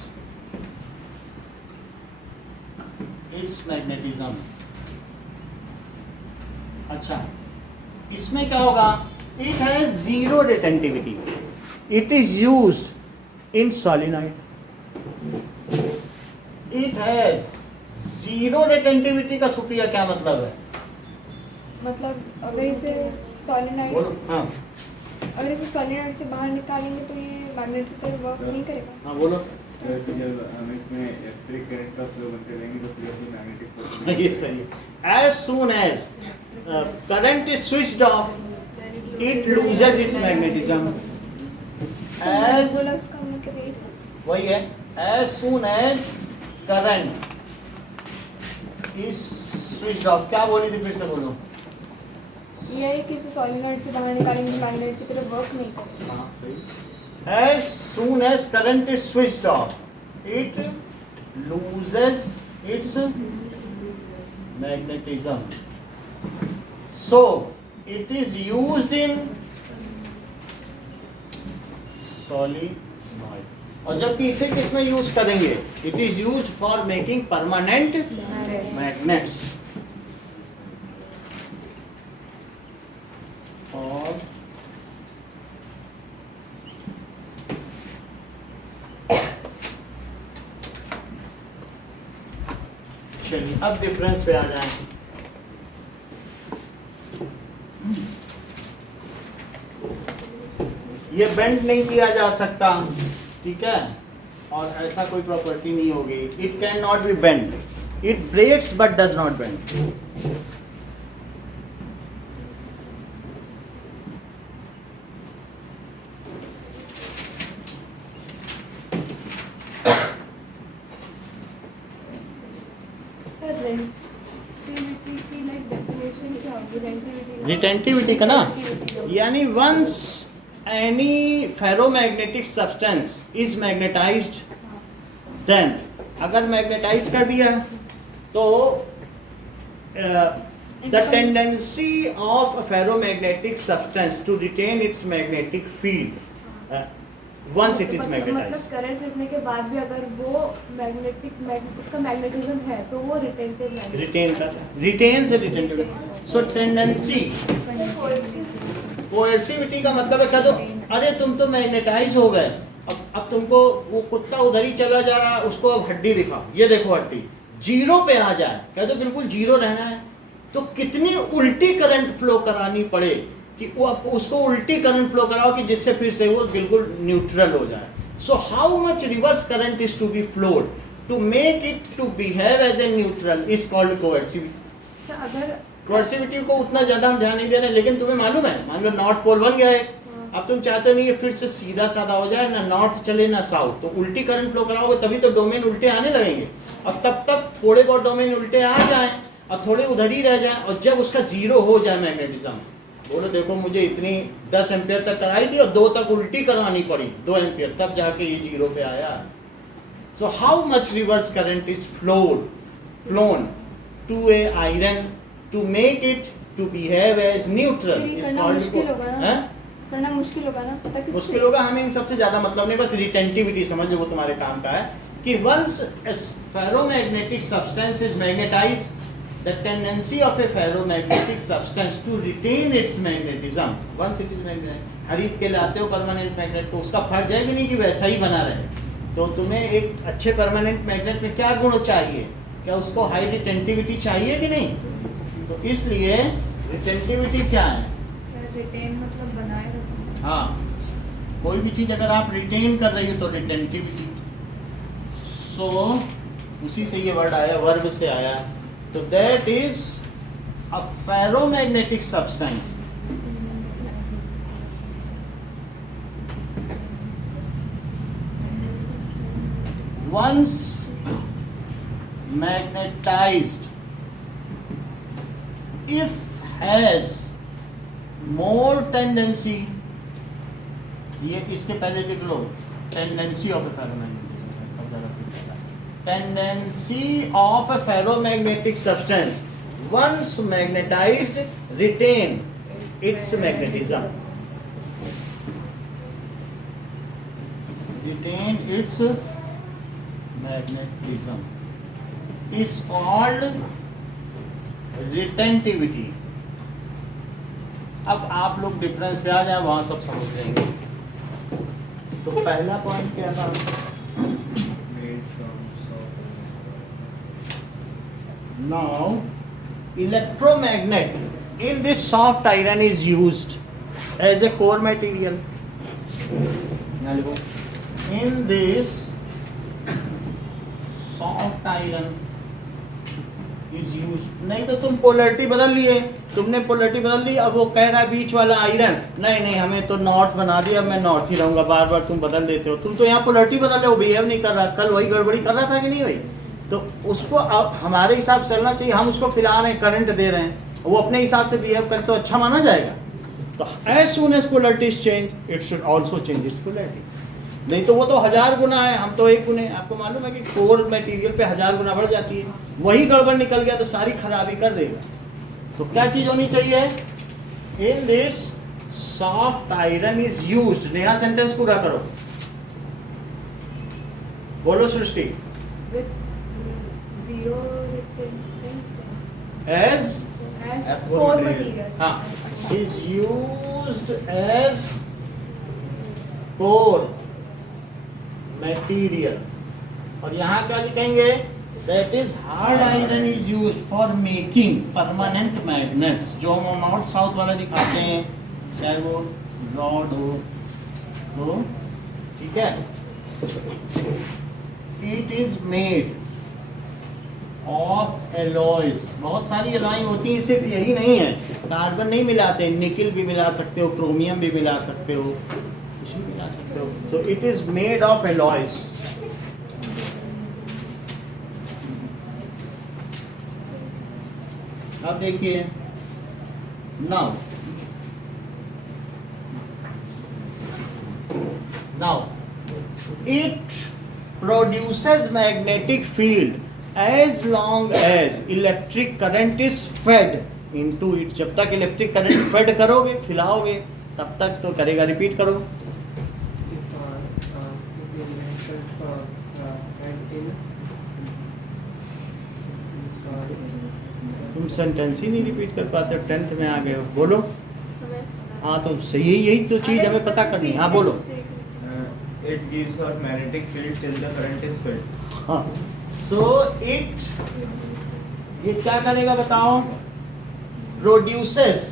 its magnetism. अच्छा, इसमें क्या होगा? It has zero retentivity. It is used in solenoid. It has zero retentivity का सुप्रिया क्या मतलब है? मतलब अगर इसे सॉलिनॉइड बोलो। हाँ अगर इसे सॉलिनॉइड से बाहर निकालेंगे तो ये मैग्नेट की तरह वर्क नहीं करेगा। हाँ बोलो। जब हम इसमें इलेक्ट्रिक करंट का फ्लो बनते रहेंगे तो फिर अपनी मैग्नेटिक ये सही है। As soon as current is switched off, it loses its magnetism. As बोला उसका मतलब यही था। वही है, as soon as current is switched off, क्या बोली थी फिर से बोलो। ये है कि इसे सॉलिनॉइड से बाहर निकालेंगे मैग्नेट की तरह वर्क नहीं करेगा। हाँ सही। As soon as current is switched off, it loses its magnetism. So it is used in solenoid. और जबकि इसे किसमें यूज करेंगे? It is used for making permanent magnets. और चलिए अब डिफरेंस पे आ जाएं। ये बेंड नहीं किया जा सकता, ठीक है, और ऐसा कोई प्रॉपर्टी नहीं होगी। It can not be bend, it breaks but does not bend. Sir retentivity की लाइक डेफिनेशन क्या होगी? रिटेंटिविटी का ना, यानी once any ferromagnetic substance is magnetized, then अगर मैग्नेटाइज कर दिया तो the tendency of a ferromagnetic substance to retain its magnetic field once it is मतलब मैग्नेटाइज्ड, करंट लिखने के बाद भी अगर वो उसका मैग्नेटिज्म है तो वो रिटेंटिव रिटेन करता है, रिटेन से रिटेंटिविटी। सो टेंडेंसी कोएर्सिविटी का मतलब है कह दो अरे तुम तो मैग्नेटाइज हो गए, अब तुमको वो कुत्ता उधर ही चला जा रहा है, उसको अब हड्डी दिखाओ, ये देखो हड्डी जीरो पे आ जाए, कह दो बिल्कुल जीरो रहना है, तो कितनी उल्टी करंट फ्लो करानी पड़े कि वो आप उसको उल्टी करंट फ्लो कराओ कि जिससे फिर से वो बिल्कुल न्यूट्रल हो जाए। So how much reverse current is to be flowed to make it to behave as a neutral is called coercivity. अगर कोएर्सिविटी को उतना ज्यादा हम ध्यान नहीं दे रहे, लेकिन तुम्हें मालूम है, मान लो नॉर्थ पोल बन गया है, अब तुम चाहते नहीं है फिर से सीधा साधा हो जाए, ना नॉर्थ चले ना साउथ, तो उल्टी करंट फ्लो कराओगे तभी तो डोमेन उल्टे आने लगेंगे। अब तब तक थोड़े बहुत डोमेन उल्टे आ जाएं और थोड़े उधर ही रह जाएं, और जब उसका जीरो हो जाए मैग्नेटिज्म, बोलो देखो मुझे इतनी 10 एम्पियर तक कराई थी और 2 तक उल्टी करवानी पड़ी 2 एम्पियर, तब जाके ये जीरो पे आया। So how much reverse current is flown to a iron to make it to behave as neutral is करना मुश्किल होगा ना, हैं? करना मुश्किल होगा ना, पता किससे? मुश्किल होगा, हमें इन सबसे ज्यादा मतलब नहीं, बस रिटेंटिविटी समझ लो, वो तुम्हारे काम का है कि once a ferromagnetic substance is magnetized, the tendency of a ferromagnetic substance to retain its magnetism once it is magnetized, खरीद के लाते हो परमानेंट मैग्नेट, तो उसका फर्ज है भी नहीं कि वैसा ही बना रहे। तो तुम्हें एक अच्छे परमानेंट मैग्नेट में क्या गुण चाहिए? क्या उसको हाई रिटेंटिविटी चाहिए कि नहीं? तो इसलिए रिटेंटिविटी क्या है? सर रिटेन मतलब बनाए रखना। हाँ, कोई भी चीज अगर आप रिटेन कर रही हो तो रिटेंटिविटी। सो उसी से ये वर्ड आया, वर्ब से आया, तो that is a ferromagnetic substance once magnetized if has more tendency, ये इसके पहले लिख लो, tendency of a ferromagnetic, tendency of a ferromagnetic substance once magnetized retain its magnetism, retain its magnetism। is called retentivity. अब आप लोग difference पे आ जाए, वहां सब समझ जाएंगे। तो पहला पॉइंट क्या था? Now, electromagnet in this soft iron is used as a core material. यहाँ लिखो, in this soft iron is used. नहीं तो तुम पोलरिटी बदल लिए, तुमने पोलरिटी बदल दी, अब वो कह रहा है बीच वाला आयरन, नहीं हमें तो नॉर्थ बना दिया, मैं नॉर्थ ही रहूंगा, बार बार तुम बदल देते हो, तुम तो यहाँ पोलरिटी बदल रहे हो, बिहेव नहीं कर रहा, कल वही गड़बड़ी कर रहा था कि नहीं हुई? तो उसको अब हमारे हिसाब से चलना चाहिए, हम उसको फिला रहे हैं, करंट दे रहे हैं, वो अपने हिसाब से बिहेव करे तो अच्छा माना जाएगा। तो as soon as polarity is change it should also change its polarity. नहीं तो वो तो 1000 गुना है, हम तो 1 गुने। आपको मालूम है कि कोर मटेरियल पे 1000 गुना बढ़ जाती है, वही गड़बड़ निकल गया तो सारी खराबी कर देगा। तो क्या चीज होनी चाहिए? In this soft iron is used. नया सेंटेंस पूरा करो, बोलो सृष्टि। with zero as core material. हाँ, is used as core material। और यहाँ क्या लिखेंगे? That is hard iron is used for making permanent magnets। जो हम नॉर्थ साउथ वाला दिखाते हैं, चाहे वो रॉड हो तो ठीक है। It is made of alloys। बहुत सारी एलॉय होती हैं, सिर्फ यही नहीं है, कार्बन नहीं मिलाते, निकिल भी मिला सकते हो, क्रोमियम भी मिला सकते हो, कुछ भी मिला सकते हो। तो it is made of alloys. अब देखिए, now it produces magnetic field as long as electric current is fed into it। जब तक इलेक्ट्रिक करंट फेड करोगे, खिलाओगे, तब तक तो करेगा। रिपीट करो। तुम सेंटेंस ही नहीं रिपीट कर पाते, 10th में आ गए हो। बोलो। हाँ तो सही, यही तो चीज हमें पता करनी है। हाँ बोलो। It gives out magnetic field till the current is filled. हाँ, so it ये क्या करेगा बताओ? प्रोड्यूसेस।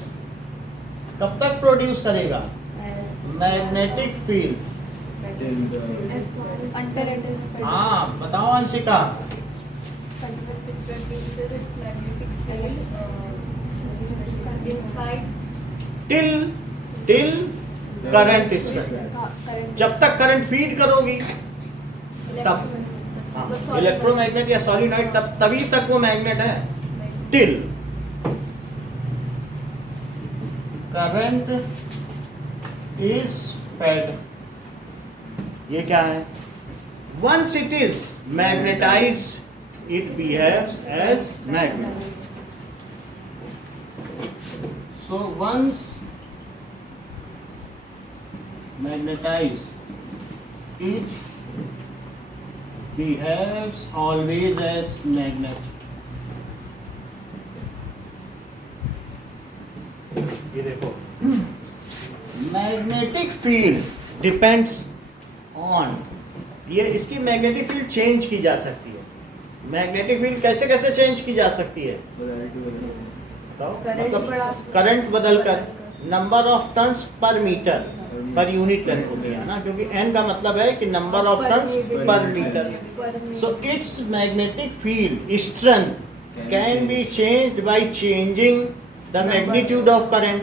कब तक प्रोड्यूस करेगा? Magnetic field. Until it is हाँ बताओ Anshika. produces its magnetic field inside till current is fade. current जब तक करंट फीड करोगी तब, इलेक्ट्रोमैग्नेट या सॉलिनॉइड, तभी तक वो मैग्नेट है। Till current is fed. ये क्या है? Once it is magnetized it behaves as magnet. So once magnetized it behaves always as magnet। ये देखो, मैग्नेटिक फील्ड डिपेंड्स ऑन, ये इसकी मैग्नेटिक फील्ड चेंज की जा सकती है। मैग्नेटिक फील्ड कैसे कैसे चेंज की जा सकती है? मतलब करंट बदलकर, number of turns per metre, per unit length हो गया ना, क्योंकि n का मतलब है कि number of turns per metre. So its magnetic field strength can be changed by changing the magnitude of current,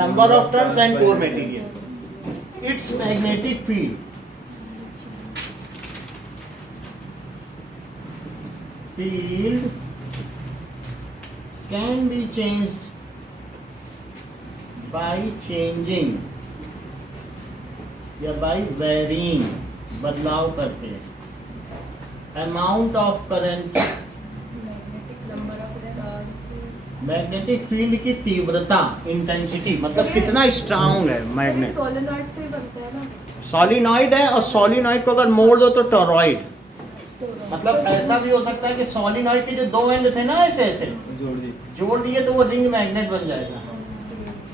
number of turns and core material. Its magnetic field can be changed by changing या by varying, बदलाव करके, amount of current, magnetic field की तीव्रता, intensity, मतलब कितना strong है magnet. Solenoid से ही बनता है ना। सॉलिनॉइड है, और सॉलिनॉइड को अगर मोड़ दो तो टॉरॉइड, मतलब ऐसा भी हो सकता है कि सोलिनॉइड के जो दो एंड थे ना ऐसे ऐसे जोड़ दिए तो वो रिंग मैग्नेट बन जाएगा।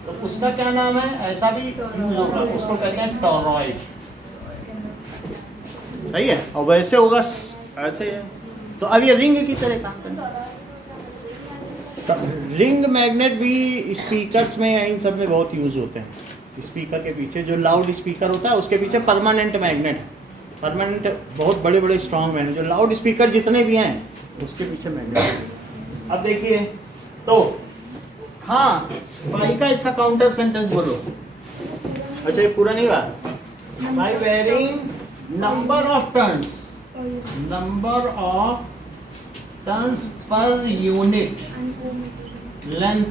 तो उसका क्या नाम है, ऐसा भी यूज होगा, उसको कहते हैं टॉरॉइड। सही है। और वैसे होगा ऐसे है। तो अब ये रिंग की तरह काम करना। रिंग मैग्नेट भी स्पीकर्स में इन सब में बहुत यूज होते हैं। स्पीकर के पीछे जो लाउड स्पीकर होता है उसके पीछे परमानेंट मैग्नेट है। परमानेंट बहुत बड़े बड़े स्ट्रॉन्ग मैग्नेट, जो लाउड स्पीकर जितने भी हैं उसके पीछे मैग्नेट। अब देखिए तो हाँ भाई का इसका काउंटर सेंटेंस बोलो। अच्छा ये पूरा नहीं हुआ। By varying number of turns per unit length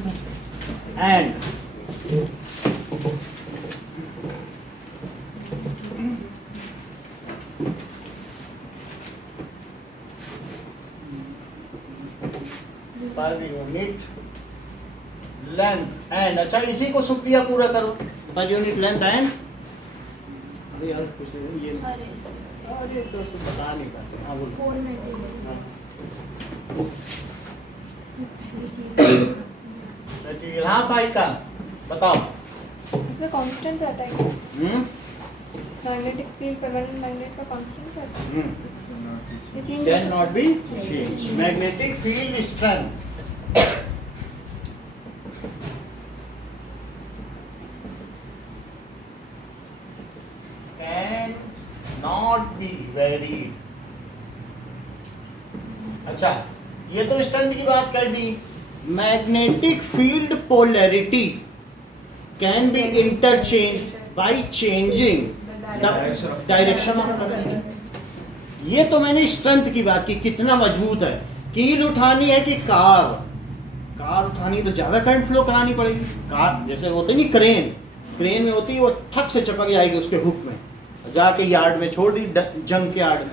and per unit length and. अच्छा इसी को शुक्रिया पूरा करो। पर यूनिट लेंथ एंड अरे यार कुछ ये अरे तो तुम बता नहीं पाते। हाँ बोलो। हाँ भाई का बताओ। इसमें कांस्टेंट रहता है क्या? मैग्नेटिक फील्ड परमानेंट मैग्नेट का कांस्टेंट रहता है? ये change can not be change. Magnetic field strength can not be varied. अच्छा ये तो स्ट्रेंथ की बात कर दी। Magnetic field polarity can be interchange by changing direction of current. ये तो मैंने स्ट्रेंथ की बात की, कितना मजबूत है। कील उठानी है कि कार उठानी है तो ज्यादा करंट फ्लो करानी पड़ेगी। कार जैसे होते नहीं क्रेन में होती है, वो ठक से चिपक जाएगी उसके हुक में, जाके यार्ड में छोड़ दी, जंग के यार्ड में।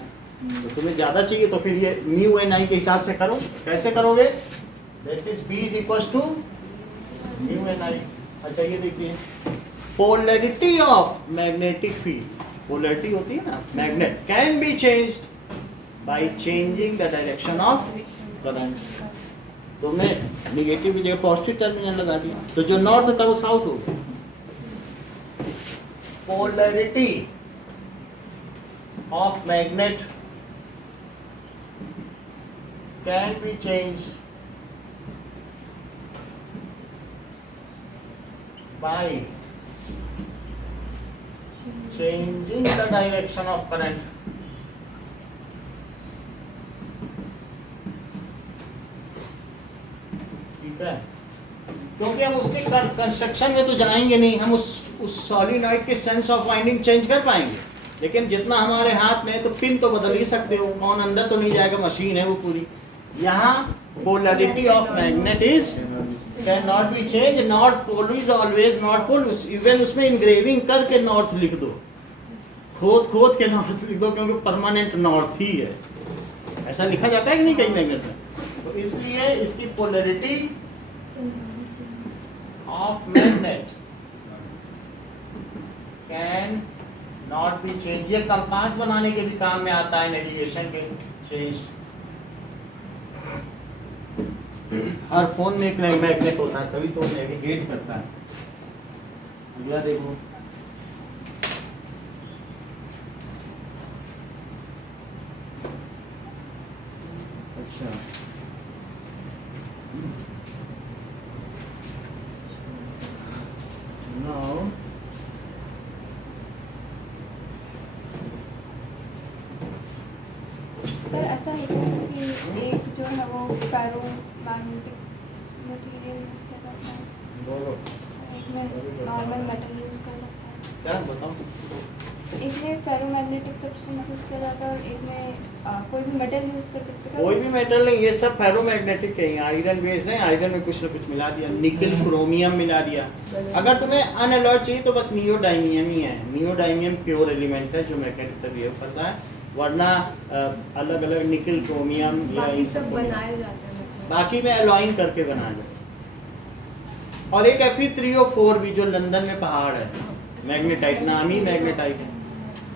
तो तुम्हें ज्यादा चाहिए तो फिर ये म्यू एन आई के हिसाब से करो। कैसे करोगे? That is B is equal to mu N I. अच्छा ये देखिए polarity of magnetic field, polarity होती है ना magnet, can be changed by changing the direction of current. तुमने नेगेटिव की जगह पॉजिटिव टर्मिनल लगा दिया तो जो नॉर्थ था वो साउथ हो गया। Polarity of magnet can be changed bye changing the direction of current। ठीक है, क्योंकि हम उसके कंस्ट्रक्शन में तो जाएंगे नहीं, हम उस सॉलिनॉइड के सेंस ऑफ वाइंडिंग चेंज कर पाएंगे, लेकिन जितना हमारे हाथ में है तो पिन तो बदल ही सकते हो। कौन अंदर तो नहीं जाएगा, मशीन है वो पूरी। यहाँ polarity of magnet is can not be change, north pole is always north pole. Even उसमें इंग्रेविंग करके नॉर्थ लिख दो, खोद के नॉर्थ लिख दो, क्योंकि परमानेंट नॉर्थ ही है। ऐसा लिखा जाता है कि नहीं कई मैग्नेट में? तो इसलिए इसकी polarity of magnet can not be change. ये कंपास बनाने के भी काम में आता है, नेविगेशन के चेंज। हर फोन में एक मैग्नेट होता है, तभी तो नेविगेट करता है। अगला देखो, अच्छा नाउ सर ऐसा है कि एक जो है वो फेरो मैग्नेटिक मटेरियल यूज कर सकता है, बोलो एक में नॉर्मल मेटल यूज कर सकता है। क्या बताओ? एक में फेरो मैग्नेटिक सब्सटेंस यूज किया जाता है और एक में कोई भी मेटल यूज कर सकते हैं। कोई भी मेटल नहीं, ये सब फेरोमैग्नेटिक है। आयरन बेस है, आयरन में कुछ ना कुछ मिला दिया, निकल क्रोमियम मिला दिया। अगर तुम्हें अनअलॉयड चाहिए तो बस नियोडाइमियम ही है। नियोडाइमियम प्योर एलिमेंट है जो मैग्नेटिक तक बिहेव करता है, वरना अलग अलग निकल क्रोमियम या इन सब बनाए जाते हैं, बाकी में अलॉइन करके बनाया जाता है। और एक Fe3O4 भी जो लंदन में पहाड़ है, मैग्नेटाइट, नामी मैग्नेटाइट है,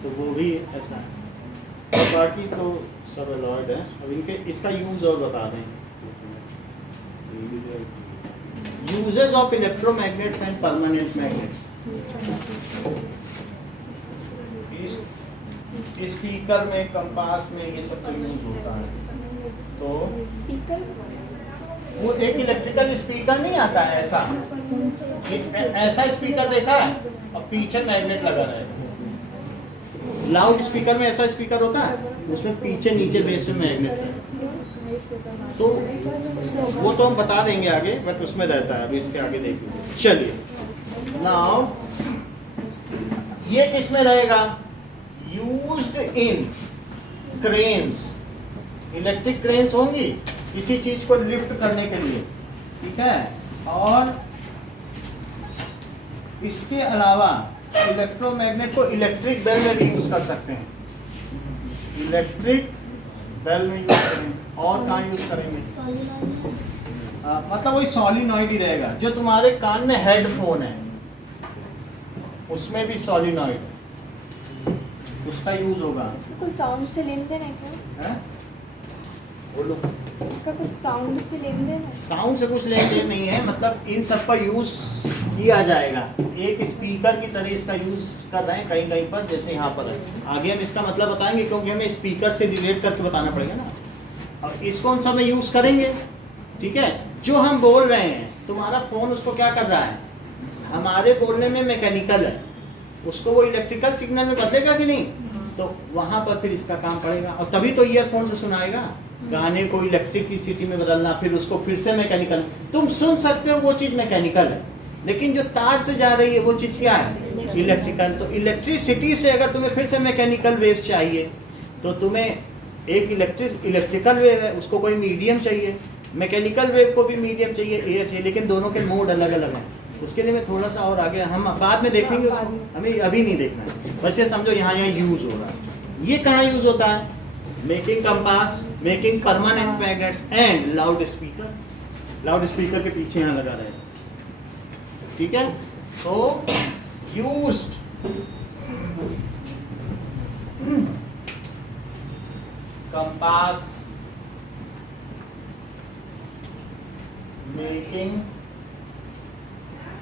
तो वो भी ऐसा है। बाकी तो सब अलॉयड है। अब इनके इसका यूज और बता दें। Uses of electromagnets and permanent magnets. Speaker में, कंपास में, ये सब का यूज होता है। तो स्पीकर वो एक इलेक्ट्रिकल स्पीकर नहीं आता है ऐसा, ऐसा स्पीकर देखा है और पीछे मैग्नेट लगा रहेगा। लाउड स्पीकर में ऐसा स्पीकर होता है, उसमें पीछे नीचे बेस पे मैग्नेट है। तो वो तो हम बता देंगे आगे, बट उसमें रहता है। अभी इसके आगे देख लीजिए। चलिए नाउ ये किस में रहेगा? Used in cranes. Electric cranes होंगी किसी चीज को लिफ्ट करने के लिए, ठीक है। और इसके अलावा इलेक्ट्रोमैग्नेट को इलेक्ट्रिक बेल में भी यूज कर सकते हैं। इलेक्ट्रिक बेल में यूज करेंगे। और कहाँ यूज करेंगे? मतलब वही सॉलिनॉइड ही रहेगा। जो तुम्हारे कान में हेडफोन है उसमें भी सॉलिनॉइड, उसका यूज होगा। इसका कुछ साउंड से लेन देन है क्या? है? बोलो। इसका कुछ साउंड से लेन देन है? साउंड से कुछ लेन देन नहीं है, मतलब इन सब का यूज किया जाएगा। एक स्पीकर की तरह इसका यूज कर रहे हैं कहीं कहीं पर, जैसे यहाँ पर है। आगे हम इसका मतलब बताएंगे, क्योंकि हमें स्पीकर से रिलेट करके बताना पड़ेगा ना। और इसको हम सब में यूज करेंगे, ठीक है। जो हम बोल रहे हैं, तुम्हारा फोन उसको क्या कर रहा है? हमारे बोलने में मैकेनिकल है, उसको वो इलेक्ट्रिकल सिग्नल में बदलेगा कि नहीं? तो वहां पर फिर इसका काम पड़ेगा। और तभी तो ईयरफोन से सुनाएगा गाने को इलेक्ट्रिसिटी में बदलना, फिर उसको फिर से मैकेनिकल। तुम सुन सकते हो वो चीज मैकेनिकल है, लेकिन जो तार से जा रही है वो चीज क्या है? इलेक्ट्रिकल। तो इलेक्ट्रिसिटी से अगर तुम्हें फिर से मैकेनिकल वेव चाहिए, तो तुम्हें एक इलेक्ट्रिकल वेव है, उसको कोई मीडियम चाहिए। मैकेनिकल वेव को भी मीडियम चाहिए, एयर चाहिए, लेकिन दोनों के मोड अलग अलग हैं। उसके लिए मैं थोड़ा सा और आगे हम बाद में देखेंगे उसको, हमें अभी नहीं देखना है। बस ये समझो यहाँ यूज हो रहा है। ये कहाँ यूज होता है? Making compass, making permanent magnets and loud speaker. Loud speaker के पीछे यहाँ लगा रहेगा, ठीक है। सो used compass, making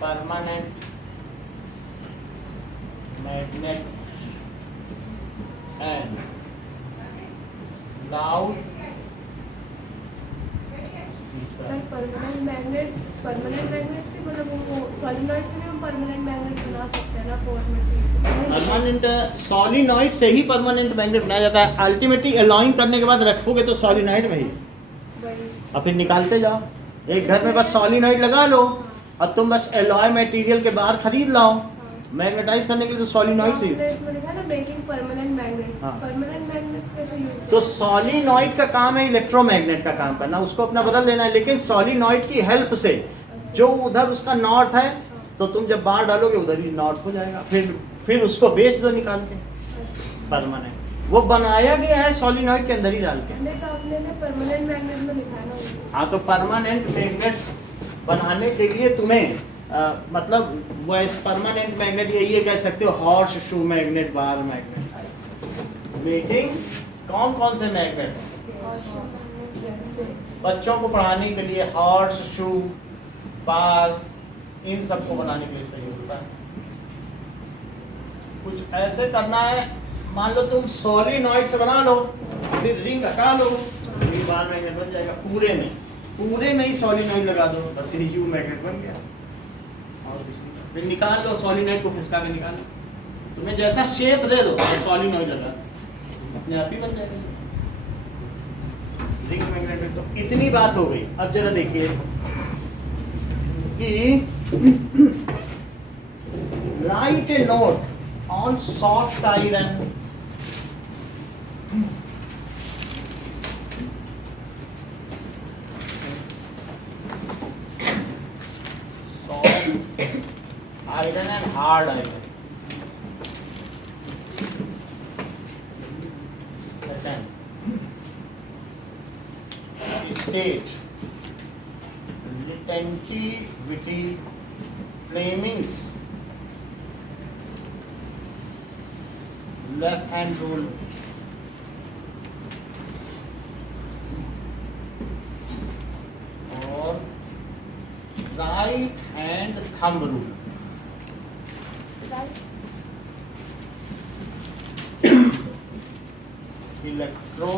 permanent magnet and loud sir permanent magnets से मतलब वो सॉलिनॉइड से भी हम परमानेंट मैग्नेट बना सकते हैं ना, परमानेंट सॉलिनॉइड से ही परमानेंट मैग्नेट बनाया जाता है। अल्टीमेटली अलॉइंग करने के बाद रखोगे तो सॉलिनॉइड में ही, और फिर निकालते जाओ। एक घर में बस सॉलिनॉइड लगा लो, और तुम बस एलॉय मटेरियल के बाहर खरीद लाओ। मैग्नेटाइज करने के लिए तो सॉलिनॉइड से तो सॉलिनॉइड का काम है इलेक्ट्रोमैग्नेट का काम करना, उसको अपना बदल देना है। लेकिन सॉलिनॉइड की हेल्प से जो उधर उसका नॉर्थ है, तो तुम जब बाहर डालोगे उधर ही नॉर्थ हो जाएगा। फिर उसको बेच दो निकाल के परमानेंट। वो बनाया गया है सॉलिनॉइड के अंदर ही डाल के। परमानेंट मैग्नेट में लिखा है ना। हाँ, तो परमानेंट मैग्नेट्स बनाने के लिए तुम्हें मतलब वो परमानेंट मैग्नेट यही कह सकते हो, horse shoe magnet, bar magnet. Making कौन से मैग्नेट्स? बच्चों को पढ़ाने के लिए हॉर्स शू, बार, इन सब को बनाने के लिए सही होता है। कुछ ऐसे करना है, मान लो तुम सॉलिनॉइड से बना लो, फिर रिंग हटा लो, ये बार मैग्नेट बन जाएगा। पूरे में ही सॉलिनॉइड लगा दो, बस ये यू मैग्नेट बन गया। और फिर निकाल लो, सॉलिनॉइड को खिसका के निकाल लो। तुम्हें जैसा शेप दे दो, सॉलिनॉइड लगा दो, अपने आप ही बन जाएगा रिंग मैग्नेट। तो इतनी बात हो गई। अब जरा देखिए कि right A note on soft iron, iron and hard iron. Second, state Latentivity Fleming's left hand rule. Right hand thumb rule. Right. Electro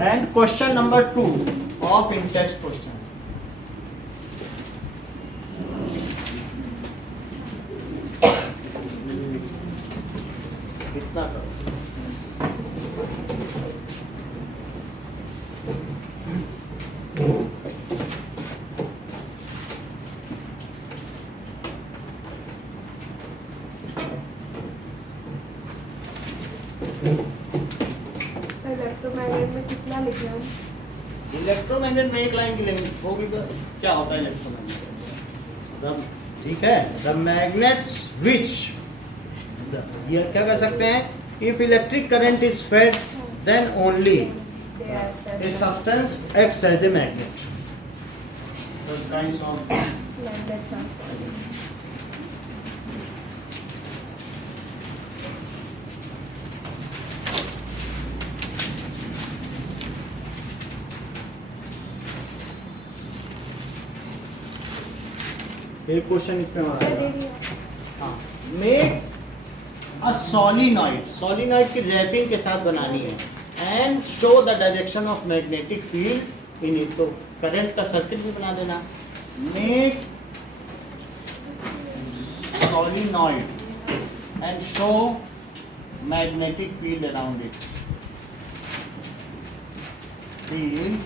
and question number 2 of in-text question. कितना करो? सर इलेक्ट्रोमैग्नेट में कितना लिख रहा हूँ? Electromagnet में एक line की लेंगे होगी बस. क्या होता है इलेक्ट्रोमैग्नेट? ठीक है. द मैग्नेट्स विच ये क्या कर सकते हैं? If electric current is fed then only They are a substance acts as a magnet. Such kinds of magnets are falling. एक क्वेश्चन इसमें क्या हमारा दे दिया? Make a solenoid. सोलिनॉइड की रैपिंग के साथ बनानी है and show the direction of magnetic field in it. तो करंट का सर्किट भी बना देना. Make solenoid and show magnetic field around it. Field